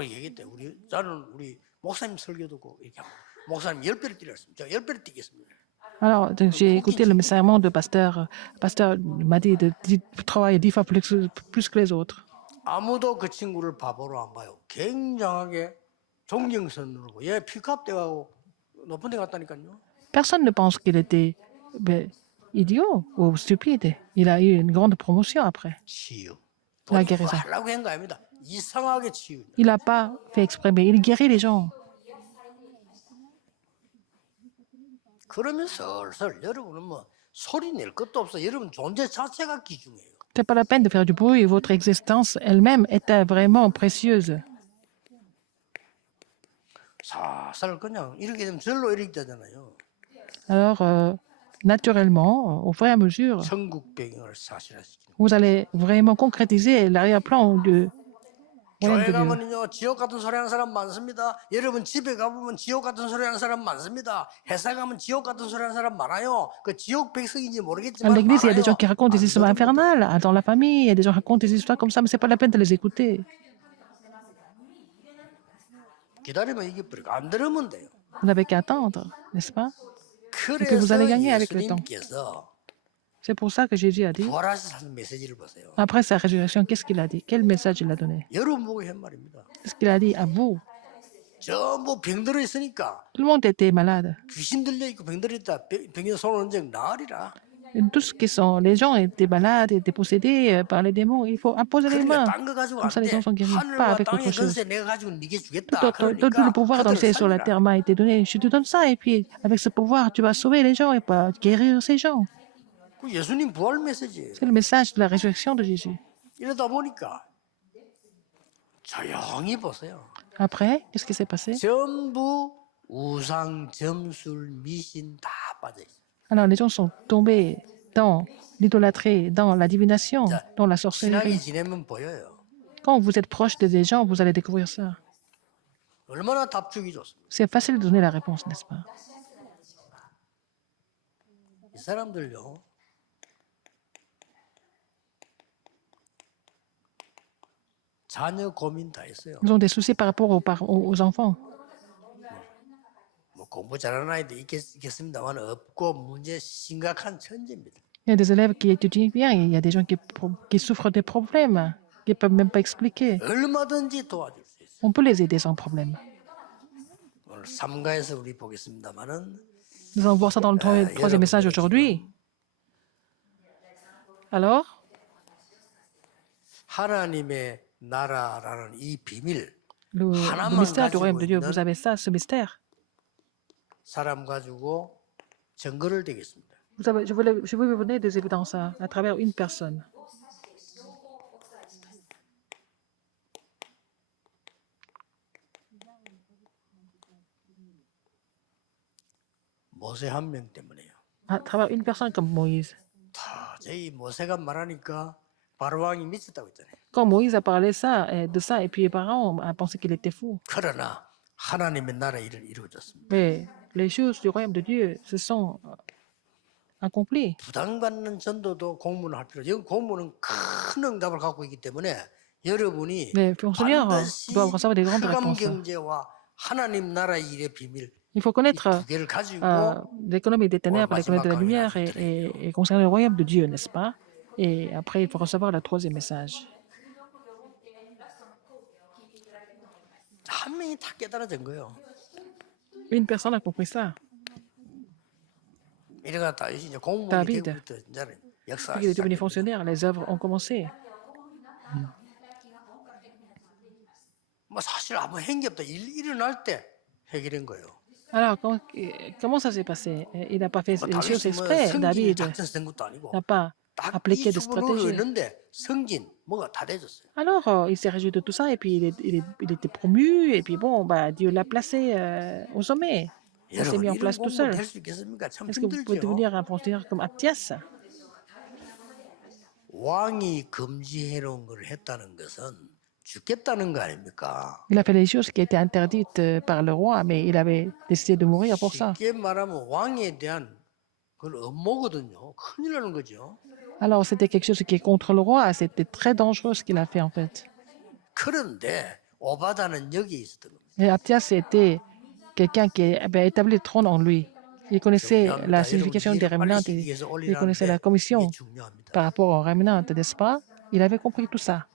얘기했대. 우리 목사님 설교 듣고 이렇게 하고 목사님 10배를 뛰었습니다. 제가 10배를 뛰겠습니다. Alors, donc, j'ai écouté le sermon de pasteur. Le pasteur m'a dit de travailler 10 fois plus que les autres. 아무도 그 친구를 바보로 안 봐요. 굉장하게 존경스러워. 얘 픽업 돼가고 높은 데 갔다니까요. Personne ne pense qu'il était idiot ou stupide. Il a eu une grande promotion après. 치유. La 본인이 guérison. 하려고 한 거 아닙니다. 이상하게 치유. Il n'a pas fait exprès, mais il guérit les gens. 그러면 슬슬 여러분은 소리 낼 것도 없어. 여러분 존재 자체가 귀중해요. C'est pas la peine de faire du bruit. Votre existence elle-même est vraiment précieuse. 살살 그냥 이렇게 되면 절로 이렇게 되잖아요. Alors, naturellement, au fur et à mesure, 천국 배경을 사실화시키는. vous allez vraiment concrétiser l'arrière-plan du royaume 교회 de Dieu. 가면요 지옥 같은 소리 하는 사람 많습니다. 여러분 집에 가보면 지옥 같은 소리 하는 사람 많습니다. 회사 가면 지옥 같은 소리 하는 사람 많아요. 그 지옥 백성인지 À 모르겠지만 l'église, il y a des gens 많아요. qui racontent des histoires 안 들으면 infernales. Dans la famille, il y a des gens qui racontent des histoires comme ça, mais c'est pas la peine de les écouter. 기다리면 이겨버리고 안 들으면 돼요. Vous n'avez qu'à attendre, n'est-ce pas? vous 그래서 allez gagner avec le temps. 예수님께서 C'est pour ça que Jésus a dit, 부활하셔서 하는 메시지를 보세요. après sa résurrection, qu'est-ce qu'il a dit? Quel message il a donné? 여러분 보고 한 말입니다. Qu'est-ce qu'il a dit à vous? 전부 병들어 있으니까 Tout le monde était malade. 귀신 들려 있고 병들어 있다. 병이 손 언제 나으리라. Et tous les gens étaient malades, étaient possédés par les démons. Il faut imposer les 그러니까 mains. 딴거 가지고 Comme ça, les 안 gens 돼. sont guéris. Pas 하늘과 avec 땅의 autre chose. 권세 내가 가지고 네게 Tout, 주겠다. tout le pouvoir dans le ciel et sur la 그들을 terre m'a été donné. Je te donne ça. Et puis, avec ce pouvoir, tu vas sauver les gens et pas guérir ces gens. 그 예수님 부활 메시지예요. C'est le message de la résurrection de Jésus. 이러다 보니까 조용히 보세요. Après, qu'est-ce qui s'est passé? 전부 우상, 점술, 미신 다 빠져 있어요. Alors, les gens sont tombés dans l'idolâtrie, dans la divination, dans la 친하게 sorcellerie. 지내면 보여요. Quand vous êtes proche des gens, vous allez découvrir ça. 얼마나 답죽이 좋습니다. C'est facile de donner la réponse, n'est-ce pas? 이 사람들요. 자녀 고민 다 있어요. Ils ont des soucis par rapport aux enfants. 뭐 공부 잘하는 아이도 있겠습니다만 없고 문제 심각한 천재입니다. Il y a des élèves qui étudient bien, il y a des gens qui souffrent des problèmes, qui ne peuvent même pas expliquer. 얼마든지 도와줄 수 있어요. On peut les aider sans problème. 오늘 3가에서 우리 보겠습니다만은 Nous allons voir ça dans le troisième message aujourd'hui. Alors, 하나님의 나라라는 이 비밀 le mystère du royaume de Dieu, vous avez ça, ce mystère. 사람 가지고 증거를 대겠습니다. Je vais vous donner des évidences à travers une personne. 모세 한 명 때문에요. À travers une personne comme Moïse. 도저히 모세가 말하니까 바로왕이 미쳤다고 했잖아요. Quand Moïse a parlé de ça, et puis les parents a pensé qu'il était fou. 그러나 하나님의 나라 일을 이루어졌습니다. Mais les choses du royaume de Dieu se sont accomplies. 부담받는 전도도 공문을 할 필요. 이건 공문은 큰 응답을 갖고 있기 때문에 여러분이 Les fonctionnaires 반드시 doivent recevoir des grandes 흑암 réponses. 경제와 하나님 나라 일의 비밀 Il faut 이 connaître 두 개를 가지고 l'économie des ténèbres, l'économie de la lumière et concernant le royaume de Dieu, n'est-ce pas? Et après, il faut recevoir le troisième message. 한 명이 다 깨달아진 거예요. Une personne a compris ça. 이래가 다윗이 이제 공무원이 David. 되고부터 이제는 역사가 Il est devenu 시작됩니다. fonctionnaire, les œuvres ont commencé. 뭐 사실 아무 행기 없다. 일어날 때 해결한 거예요. Alors, comment ça s'est passé? Il n'a pas fait 뭐 les choses 다윗이 뭐 exprès. 성진이 David 작전 쓴 것도 아니고 n'a pas 딱 appliqué 이 de 주문을 stratégie. 했는데 성진 뭐가 다 돼졌어요. Alors, il s'est réjoui de tout ça et puis il était promu. Et puis bon, bah, Dieu l'a placé au sommet. Il s'est 여러분 mis en 이런 place tout 공무원 seul. 될수 있겠습니까? 참 Est-ce que vous pouvez 힘들죠. devenir un fonctionnaire comme Athias? 왕이 금지해 놓은 걸 했다는 것은 죽겠다는 거 아닙니까? Il a fait des choses qui étaient interdites par le roi, mais il avait décidé de mourir pour ça. 쉽게 말하면 왕에 대한 그건 업무거든요. 큰일 나는 거죠. Alors, c'était quelque chose qui est contre le roi. C'était très dangereux ce qu'il a fait, en fait. 그런데 오바다는 여기에 있었던 겁니다. Et Athias était quelqu'un qui avait établi le trône en lui. Il connaissait la signification des rémanentes, il connaissait la commission 이게 중요합니다. par rapport aux rémanentes, n'est-ce pas? Il avait compris tout ça.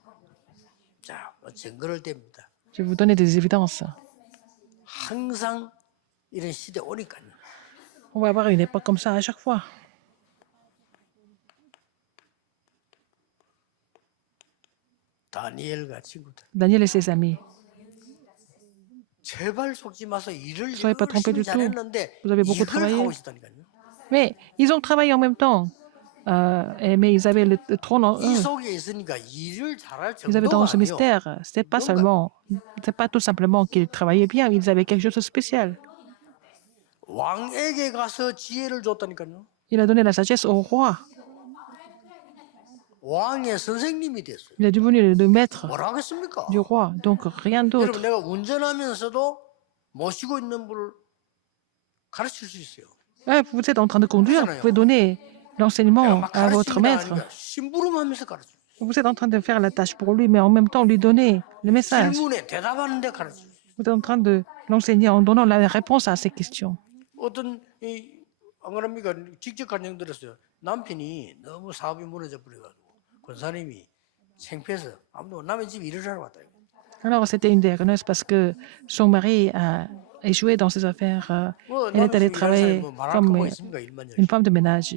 자, 증거를 댑니다. Je vais vous donner des évidences. 항상 이런 시대 오니까요. On va avoir une époque comme ça à chaque fois. 다니엘과 친구들. Daniel et ses amis. 제발 속지 마서 일을 Soyez pas trompés du 열심히 tout. 잘했는데 Vous avez beaucoup 일을 하고 travaillé. 있었다니까요. Mais ils ont travaillé en même temps. Mais ils avaient le trône en 이 eux. 속에 있으니까 일을 잘할 Ils avaient dans 정도가 ce 아니요. mystère. C'est pas tout simplement qu'ils travaillaient bien, ils avaient quelque chose de spécial. 왕에게 가서 지혜를 줬다니까요. Il a donné la sagesse au roi. 왕의 선생님이 됐어요. Il est devenu le maître 뭐라 하겠습니까? du roi. Donc rien d'autre. 여러분 내가 운전하면서도 모시고 있는 분을 가르칠 수 있어요. Ouais, vous êtes en train de conduire, vous pouvez donner 내가 l'enseignement 막 à votre 가르치는 게 maître. 아니라 심부름하면서 가르쳐. Vous êtes en train de faire la tâche pour lui, mais en même temps lui donner le message. 질문에 대답하는데 가르쳐. Vous êtes en train de l'enseigner en donnant la réponse à ces questions. 어떤 안 그럽니까? 직접 간증 들었어요. 남편이 너무 사업이 무너져 버려가지고 권사님이 창피해서 아무도 남의 집 일을 하러 왔다. Alors, c'était une diagnose parce que son mari a échoué dans ses affaires. 뭐 Elle est allée 남의 집 일하는 사람이 travailler 뭐 말할 comme 거가 있습니까? 일만 une 열심히. femme de ménage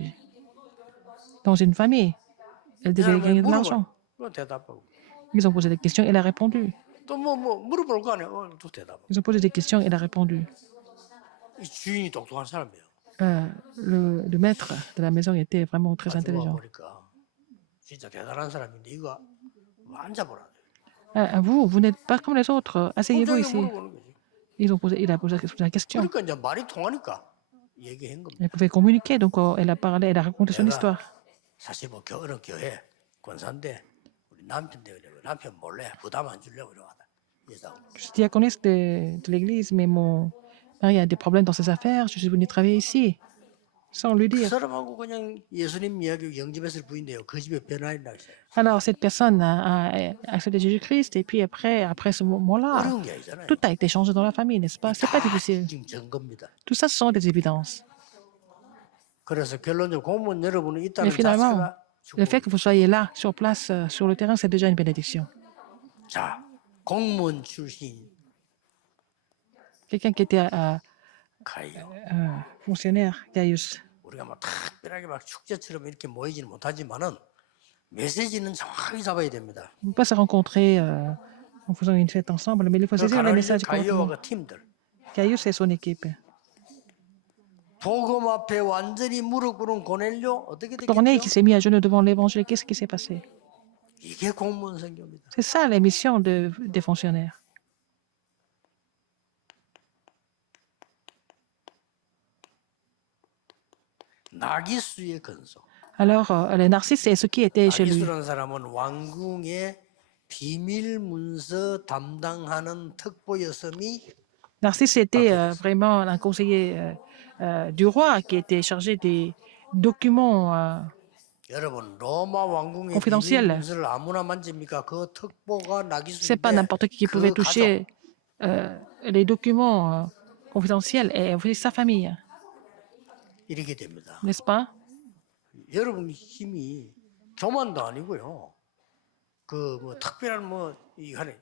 dans une famille. Elle devait gagner de l'argent. 뭐 대답하고 Ils ont posé des questions, elle a répondu. 또 뭐 물어볼 거 아니야? 또 대답하고. Ils ont posé des questions, elle a répondu. 이 주인이 똑똑한 사람이에요. Le maître de la maison était vraiment très 가지고 intelligent. 보니까 진짜 대단한 사람인데 이거 뭐 앉아보라. Vous n'êtes pas comme les autres. Asseyez-vous 갑자기 ici. 물어보는 거지. Il a posé la question. 그러니까 이제 말이 통하니까 얘기한 겁니다. Elle pouvait communiquer, donc elle a parlé, elle a raconté son 내가 histoire. 사실 뭐 어느 교회 권사인데 우리 남편 때문에 남편 몰래 부담 안 주려고 이러다. 그래서 Je suis diaconesse de l'église, mais mon mari a des problèmes dans ses affaires. Je suis venue travailler ici. sans lui 그 dire. 사람하고 그냥 예수님 이야기 영접했을 뿐인데요. 그 집에 변화일나 있어요. Alors, cette personne a accepté Jésus-Christ et puis après ce moment-là, 어려운 게 아니잖아요. tout a été changé dans la famille, n'est-ce pas? C'est pas 다 difficile. 지금 증거입니다. Tout ça, ce sont des évidences. 그래서 결론적으로 공무원 여러분이 Mais 있다는 finalement, 자체가 le fait 축복. que vous soyez là, sur place, sur le terrain, c'est déjà une bénédiction. 자, 공무원 출신 Quelqu'un qui était 가요. fonctionnaire, Gaius. 우리가 뭐 특별하게 막 축제처럼 이렇게 모이지는 못하지만은 메시지는 정확하게 잡아야 됩니다. On ne peut pas se rencontrer en faisant une fête ensemble, mais il faut 그 saisir les messages 가이오와 correctement. 그 팀들 Gaius et son équipe. 복음 앞에 완전히 무릎 꿇은 고넬료 어떻게 Corneille 됐겠죠? qui s'est mis à genoux devant l'évangile, qu'est-ce qui s'est passé? 이게 공무원 선교입니다. C'est ça la mission des fonctionnaires. 나기수의 근소. Alors, le narcisse, c'est ce qui était chez lui. 나기수라는 사람은 왕궁의 비밀 문서 담당하는 특보 여성이 Narcisse était vraiment un conseiller du roi qui était chargé des documents. 여러분 로마 왕궁의 confidentiel. 비밀 문서를 아무나 만집니까? 그 특보가 C'est pas 나기수인데 n'importe qui pouvait 그 가족 toucher les documents confidentiels et aussi sa famille, 이렇게 됩니다. n'est-ce pas? 여러분 힘이 교만도 아니고요. 그 뭐 특별한 뭐 이간에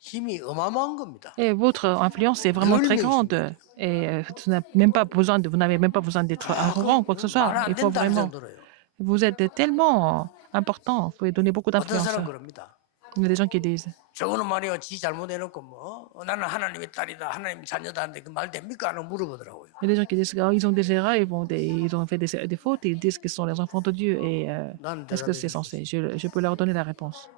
힘이 어마어마한 겁니다. Et votre influence est vraiment très grande. Et vous n'avez même pas besoin vous n'avez même pas besoin d'être arrogant ou quoi que ce soit. 말안 Il faut 된다 할 vraiment. 정도로요. Vous êtes tellement important. Vous pouvez donner beaucoup 어떤 d'influence. 사람 그럽니다. Il y a des gens qui disent 저거는 말이요, 지 잘못해놓고 뭐 나는 하나님의 딸이다, 하나님 자녀다 하는데 그 말 됩니까? 하는 물어보더라고요. il y a des gens qui disent qu'ils ont des erreurs, ils ont fait des fautes, ils disent qu'ils sont les enfants de Dieu. Et 난 est-ce que c'est censé? Je peux leur donner la réponse.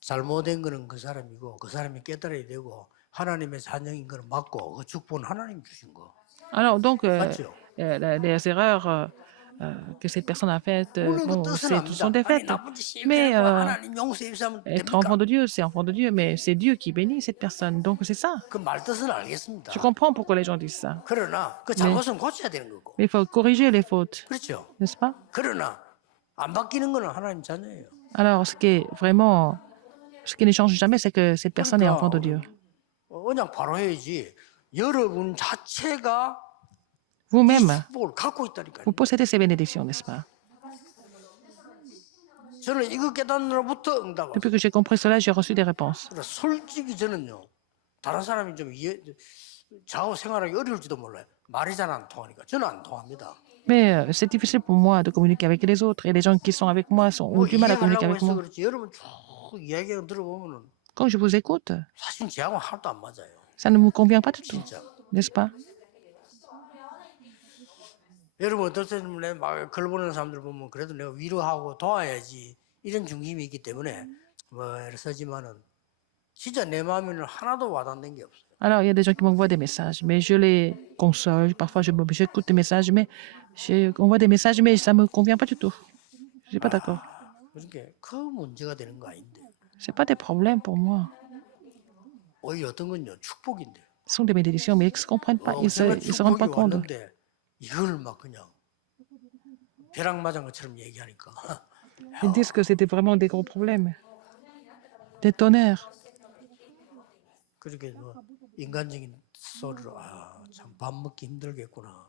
잘못된 거는 그 사람이고 그 사람이 깨달아야 되고 하나님의 자녀인 거는 맞고 그 축복은 하나님 주신 거. Alors, donc, 맞죠? les erreurs que cette personne a faites, 물론 그 bon, 뜻은 ce 압니다. sont des 아니 faits. 나쁜 짓 Mais 시키고 하나님 용서 입사하면 être 됩니까? enfant de Dieu, c'est enfant de Dieu, mais c'est Dieu qui bénit cette personne. Donc, c'est ça. 그 말 뜻은 알겠습니다. Je comprends pourquoi les gens disent ça. 그러나 그 잘못은 고쳐야 되는 거고. Mais il faut corriger les fautes, 그렇죠? n'est-ce pas? 그러나 안 바뀌는 거는 하나님 자녀예요. Alors, ce qui ne change jamais, c'est que cette personne est enfant de Dieu. 언약 바로 해야지. 여러분 자체가 Vous-même, 축복을 갖고 있다니까요. vous possédez ces bénédictions, n'est-ce pas? 저는 이거 깨닫느라부터 응답 왔어요. Depuis que j'ai compris cela, j'ai reçu des réponses. 그러나 솔직히 저는요. 다른 사람이 좀 좌우 생활하기 어려울지도 몰라요. 말이 잘 안 통하니까. 저는 안 통합니다. Mais c'est difficile pour moi de communiquer avec les autres et les gens qui sont avec moi ont du mal à communiquer 이해하려고 avec 해서 moi. 그렇지. 여러분 쭉 이야기를 들어보면은 Quand je vous écoute, 사실 저하고 하나도 안 맞아요. ça ne me convient pas du tout, 진짜. n'est-ce pas? 여러분 어떨 때는 막 글 보는 사람들 보면 그래도 내가 위로하고 도와야지 이런 중심이 있기 때문에 뭐 쓰지만은 진짜 내 마음에는 하나도 와닿는 게 없어요. Alors, il y a des gens qui m'envoient des messages, mais je les console. Parfois, j'écoute des messages, mais on voit des messages, mais ça ne me convient pas du tout. Je ne suis pas d'accord. 그렇게 그 문제가 되는 거 아닌데 Ce pas des problèmes pour moi. 오히려 어떤 건요 축복인데. Ce sont des bénédictions, mais ils ne se comprennent pas, ils se rendent pas 축복이 compte. 왔는데 이걸 막 그냥 벼락 맞은 것처럼 얘기하니까 Ils disent que c'était vraiment des gros problèmes. Des tonnerres. 그렇게 뭐 인간적인 소리로 참 밥 먹기 힘들겠구나.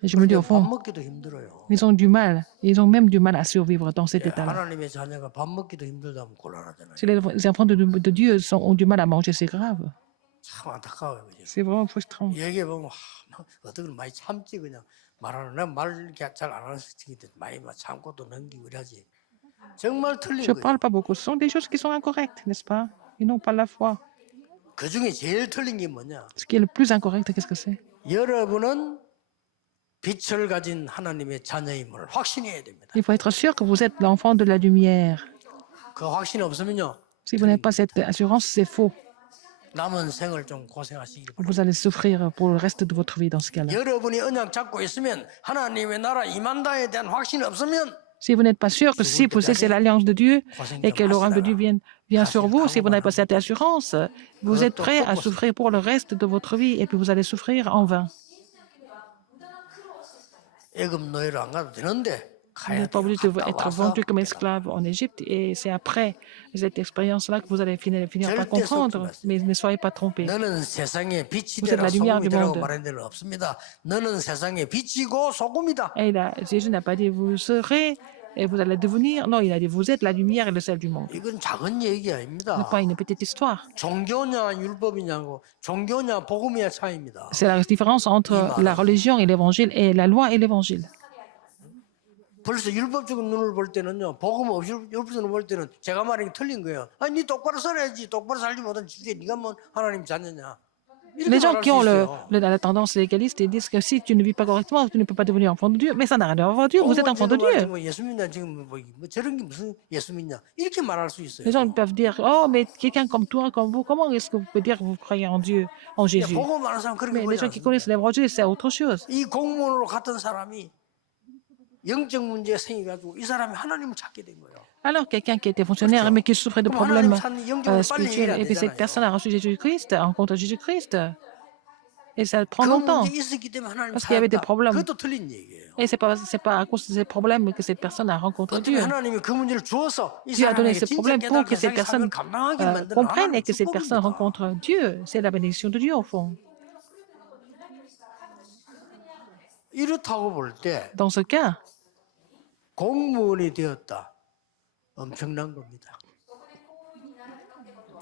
Et je me dis au 밥 fond, 먹기도 힘들어요. ils ont du mal. Ils ont même du mal à survivre dans cet état-là. 하나님의 자녀가 밥 먹기도 힘들다면 곤란하잖아요. Si les enfants de Dieu ont du mal à manger, c'est grave. 참 안타까워요. 그죠? C'est vraiment frustrant. 얘기해 보면 어떻게 많이 참지 그냥 말하는 난말 잘 안 하는 스틱인데 많이 막 참고 또 넘기고 이러지. 정말 틀린 Je ne 거예요. parle pas beaucoup. Ce sont des choses qui sont incorrectes, n'est-ce pas? Ils n'ont pas la foi. 그 중에 제일 틀린 게 뭐냐? Ce qui est le plus incorrect, qu'est-ce que c'est? 여러분은 빛을 가진 하나님의 자녀임을 확신해야 됩니다. Il faut être sûr que vous êtes l'enfant de la lumière. 그 확신이 없으면요 Si vous n'avez pas cette assurance, c'est faux. 남은 생을 좀 고생하시길 바랍니다. Vous allez souffrir pour le reste de votre vie dans ce cas-là. 여러분이 언약 잡고 있으면 하나님의 나라 임한다에 대한 확신이 없으면 Si vous n'êtes pas sûr que si vous cessez l'alliance de Dieu et que le règne de Dieu vient sur vous, si vous n'avez pas cette assurance, vous êtes prêt à souffrir pour le reste de votre vie et puis vous allez souffrir en vain. 애굽 노예로 안 가도 되는데 Vous 가야 n'êtes pas 돼요. obligé de 갔다 être 와서 vendu comme 깨달아. esclave en Égypte et c'est après cette expérience-là que vous allez finir par 절대 속지 comprendre. 마세요. Mais ne soyez pas trompés. 너는 세상의 빛이 Vous êtes 되라 la lumière 소금이 du 되라고 monde. 말한 데는 없습니다. 너는 세상의 빛이고 소금이다. Et là, Jésus n'a pas dit vous serez et vous allez devenir. Non, il a dit vous êtes la lumière et le sel du monde. 이건 작은 얘기 Ce n'est 아닙니다. pas une petite histoire. 종교냐 율법이냐고 종교냐 복음이냐 차이입니다. C'est la différence entre la religion et l'évangile et la loi et l'évangile. 벌써 율법적인 눈을 볼 때는요, 복음 없이 율법적으로 볼 때는 제가 말한 게 틀린 거예요. 아니, 니 똑바로 살아야지. 똑바로 살지 못한 주제 네가 뭐 하나님 자녀냐? 이렇게 Les gens 말할 qui 수 ont 있어요. la tendance légaliste ils disent que si tu ne vis pas correctement, tu ne peux pas devenir enfant de Dieu. Mais ça n'a rien à voir avec Dieu. Vous êtes enfant de Dieu. 뭐 예수 믿냐 지금 뭐 저런 게 무슨 예수 믿냐? 이렇게 말할 수 있어요. Les gens peuvent dire oh mais quelqu'un comme toi, comme vous, comment est-ce que vous pouvez dire que vous croyez en Dieu, en Jésus? 복음 아는 사람 그렇게 Mais les 보지 gens qui 않습니다. connaissent l'évangile, c'est autre chose. 이 공무원으로 갔던 사람이 영적 문제가 생겨가지고 이 사람이 하나님을 찾게 된 거예요. Alors quelqu'un qui était fonctionnaire mais qui souffrait de 그럼 problèmes 하나님 찾는 영적으로 빨리 spirituels 해결이 et 안 puis cette 되잖아요. personne a reçu Jésus-Christ, rencontre Jésus-Christ. Et ça prend 그 longtemps. 문제 있었기 때문에 하나님 Parce qu'il y avait des 찾았다. problèmes. 그것도 틀린 얘기예요. Et c'est pas à cause de ces problèmes que cette personne a rencontré 어떻게 Dieu. 하나님이 그 문제를 주어서 이 Dieu a donné 사람에게 ce 진짜 problème pour que 깨닫게 cette 자기 personne 삶을 감당하게 만드는 comprenne et 하나님의 que cette personne 축복입니다. rencontre Dieu. C'est la bénédiction de Dieu au fond. 이렇다고 볼 때 Dans ce cas, 공무원이 되었다. 엄청난 겁니다.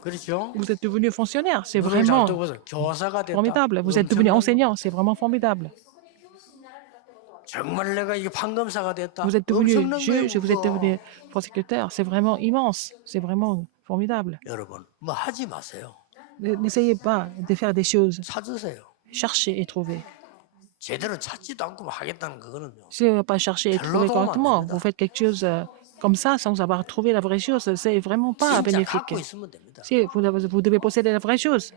그렇죠? vous êtes devenu fonctionnaire. C'est 눈을 잘 vraiment 뜨고서 교사가 됐다. formidable. Vous êtes devenu 엄청난 enseignant. C'est vraiment formidable. 정말 내가 이게 판검사가 됐다. Vous êtes devenu 엄청난 거예요. juge, vous êtes 그거. devenu prosécuteur. C'est vraiment immense. C'est vraiment formidable. 여러분, 뭐 하지 마세요. N'essayez pas de faire des choses. 찾으세요. Cherchez et trouvez. 제대로 찾지도 않고 뭐 하겠다는 그거는요. Si vous ne pas chercher et trouver correctement, vous faites quelque chose comme ça sans avoir trouvé la vraie chose, c'est vraiment pas 진짜 bénéfique. 갖고 있으면 됩니다. Si vous devez posséder la vraie chose.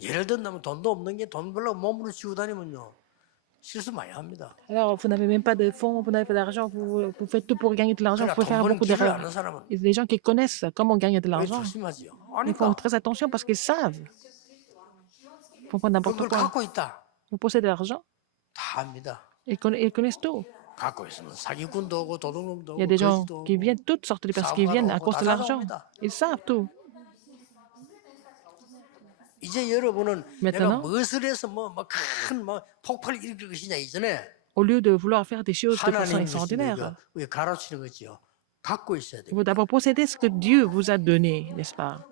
예를 든다면 돈도 없는 게 돈 벌려고 몸으로 쥐고 다니면요. 실수 많이 합니다. Alors, vous n'avez même pas de fonds, vous n'avez pas d'argent, vous faites tout pour gagner de l'argent, vous 그러니까 pouvez 돈 faire 버는 beaucoup 길을 d'erreurs. 아는 사람은 Et les gens qui connaissent comment gagner de 왜 l'argent, 조심하지요? ils font 아니까 très attention parce qu'ils savent. Ils font pas n'importe 그걸 quoi. 갖고 있다. Vous possédez de l'argent, 다 합니다. ils connaissent tout. 갖고 있으면 사기꾼도 오고 도둑놈도 Il y a 오고 des gens 거지도 qui 오고 viennent, toutes sortes de personnes qui viennent à cause de l'argent. Ils savent tout. 이제 여러분은 내가 Maintenant, 무엇을 해서 뭐큰뭐 폭발을 일으킬 것이냐 이전에 au lieu de vouloir faire des choses de façon 하나님 extraordinaire, 왜 가르치는 거지요. 갖고 있어야 il 돼요. faut d'abord posséder ce que Dieu vous a donné, n'est-ce pas?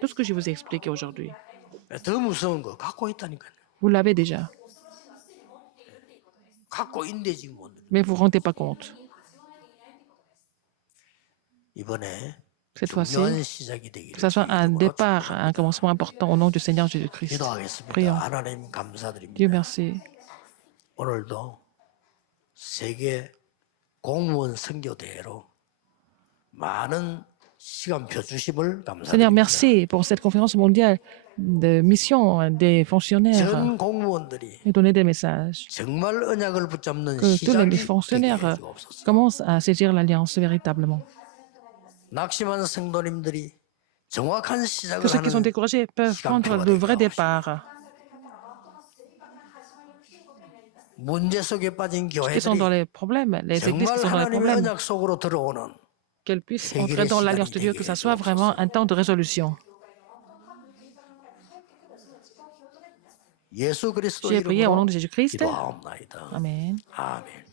Tout ce que je vous ai expliqué aujourd'hui. 더 무서운 거 갖고 있다니까요. Vous l'avez déjà, 갖고 있는데 지금 못 누려. mais vous ne vous rendez pas compte. 이번에 Cette fois-ci, 중요한 시작이 되기를 que ce soit un 주님으로 départ, un commencement important au nom du Seigneur Jésus-Christ. 기도하겠습니다. Prions. 하나님 감사드립니다. Dieu merci. 오늘도 세계 공무원 선교대회로 많은 시간표 주심을 Seigneur, 감사드립니다. merci pour cette conférence mondiale de mission des fonctionnaires 전 공무원들이 et donner des messages. 정말 언약을 붙잡는 Que tous 시작이 les 되게 fonctionnaires 해주옵소서. commencent à saisir l'alliance véritablement. 낙심한 성도님들이 정확한 Que 시작을 ceux qui sont 하는 découragés peuvent prendre de vrais départs. 문제 속에 빠진 Ceux qui sont dans 교회들이 les problèmes, les églises qui 정말 sont dans les 하나님의 problèmes, 언약 속으로 들어오는 qu'elles puissent entrer dans l'alliance de Dieu, que ça soit vraiment un temps de résolution. 예수 그리스도 J'ai prié au nom 이름으로 de Jésus-Christ. 기도하옵나이다. Amen. 아멘.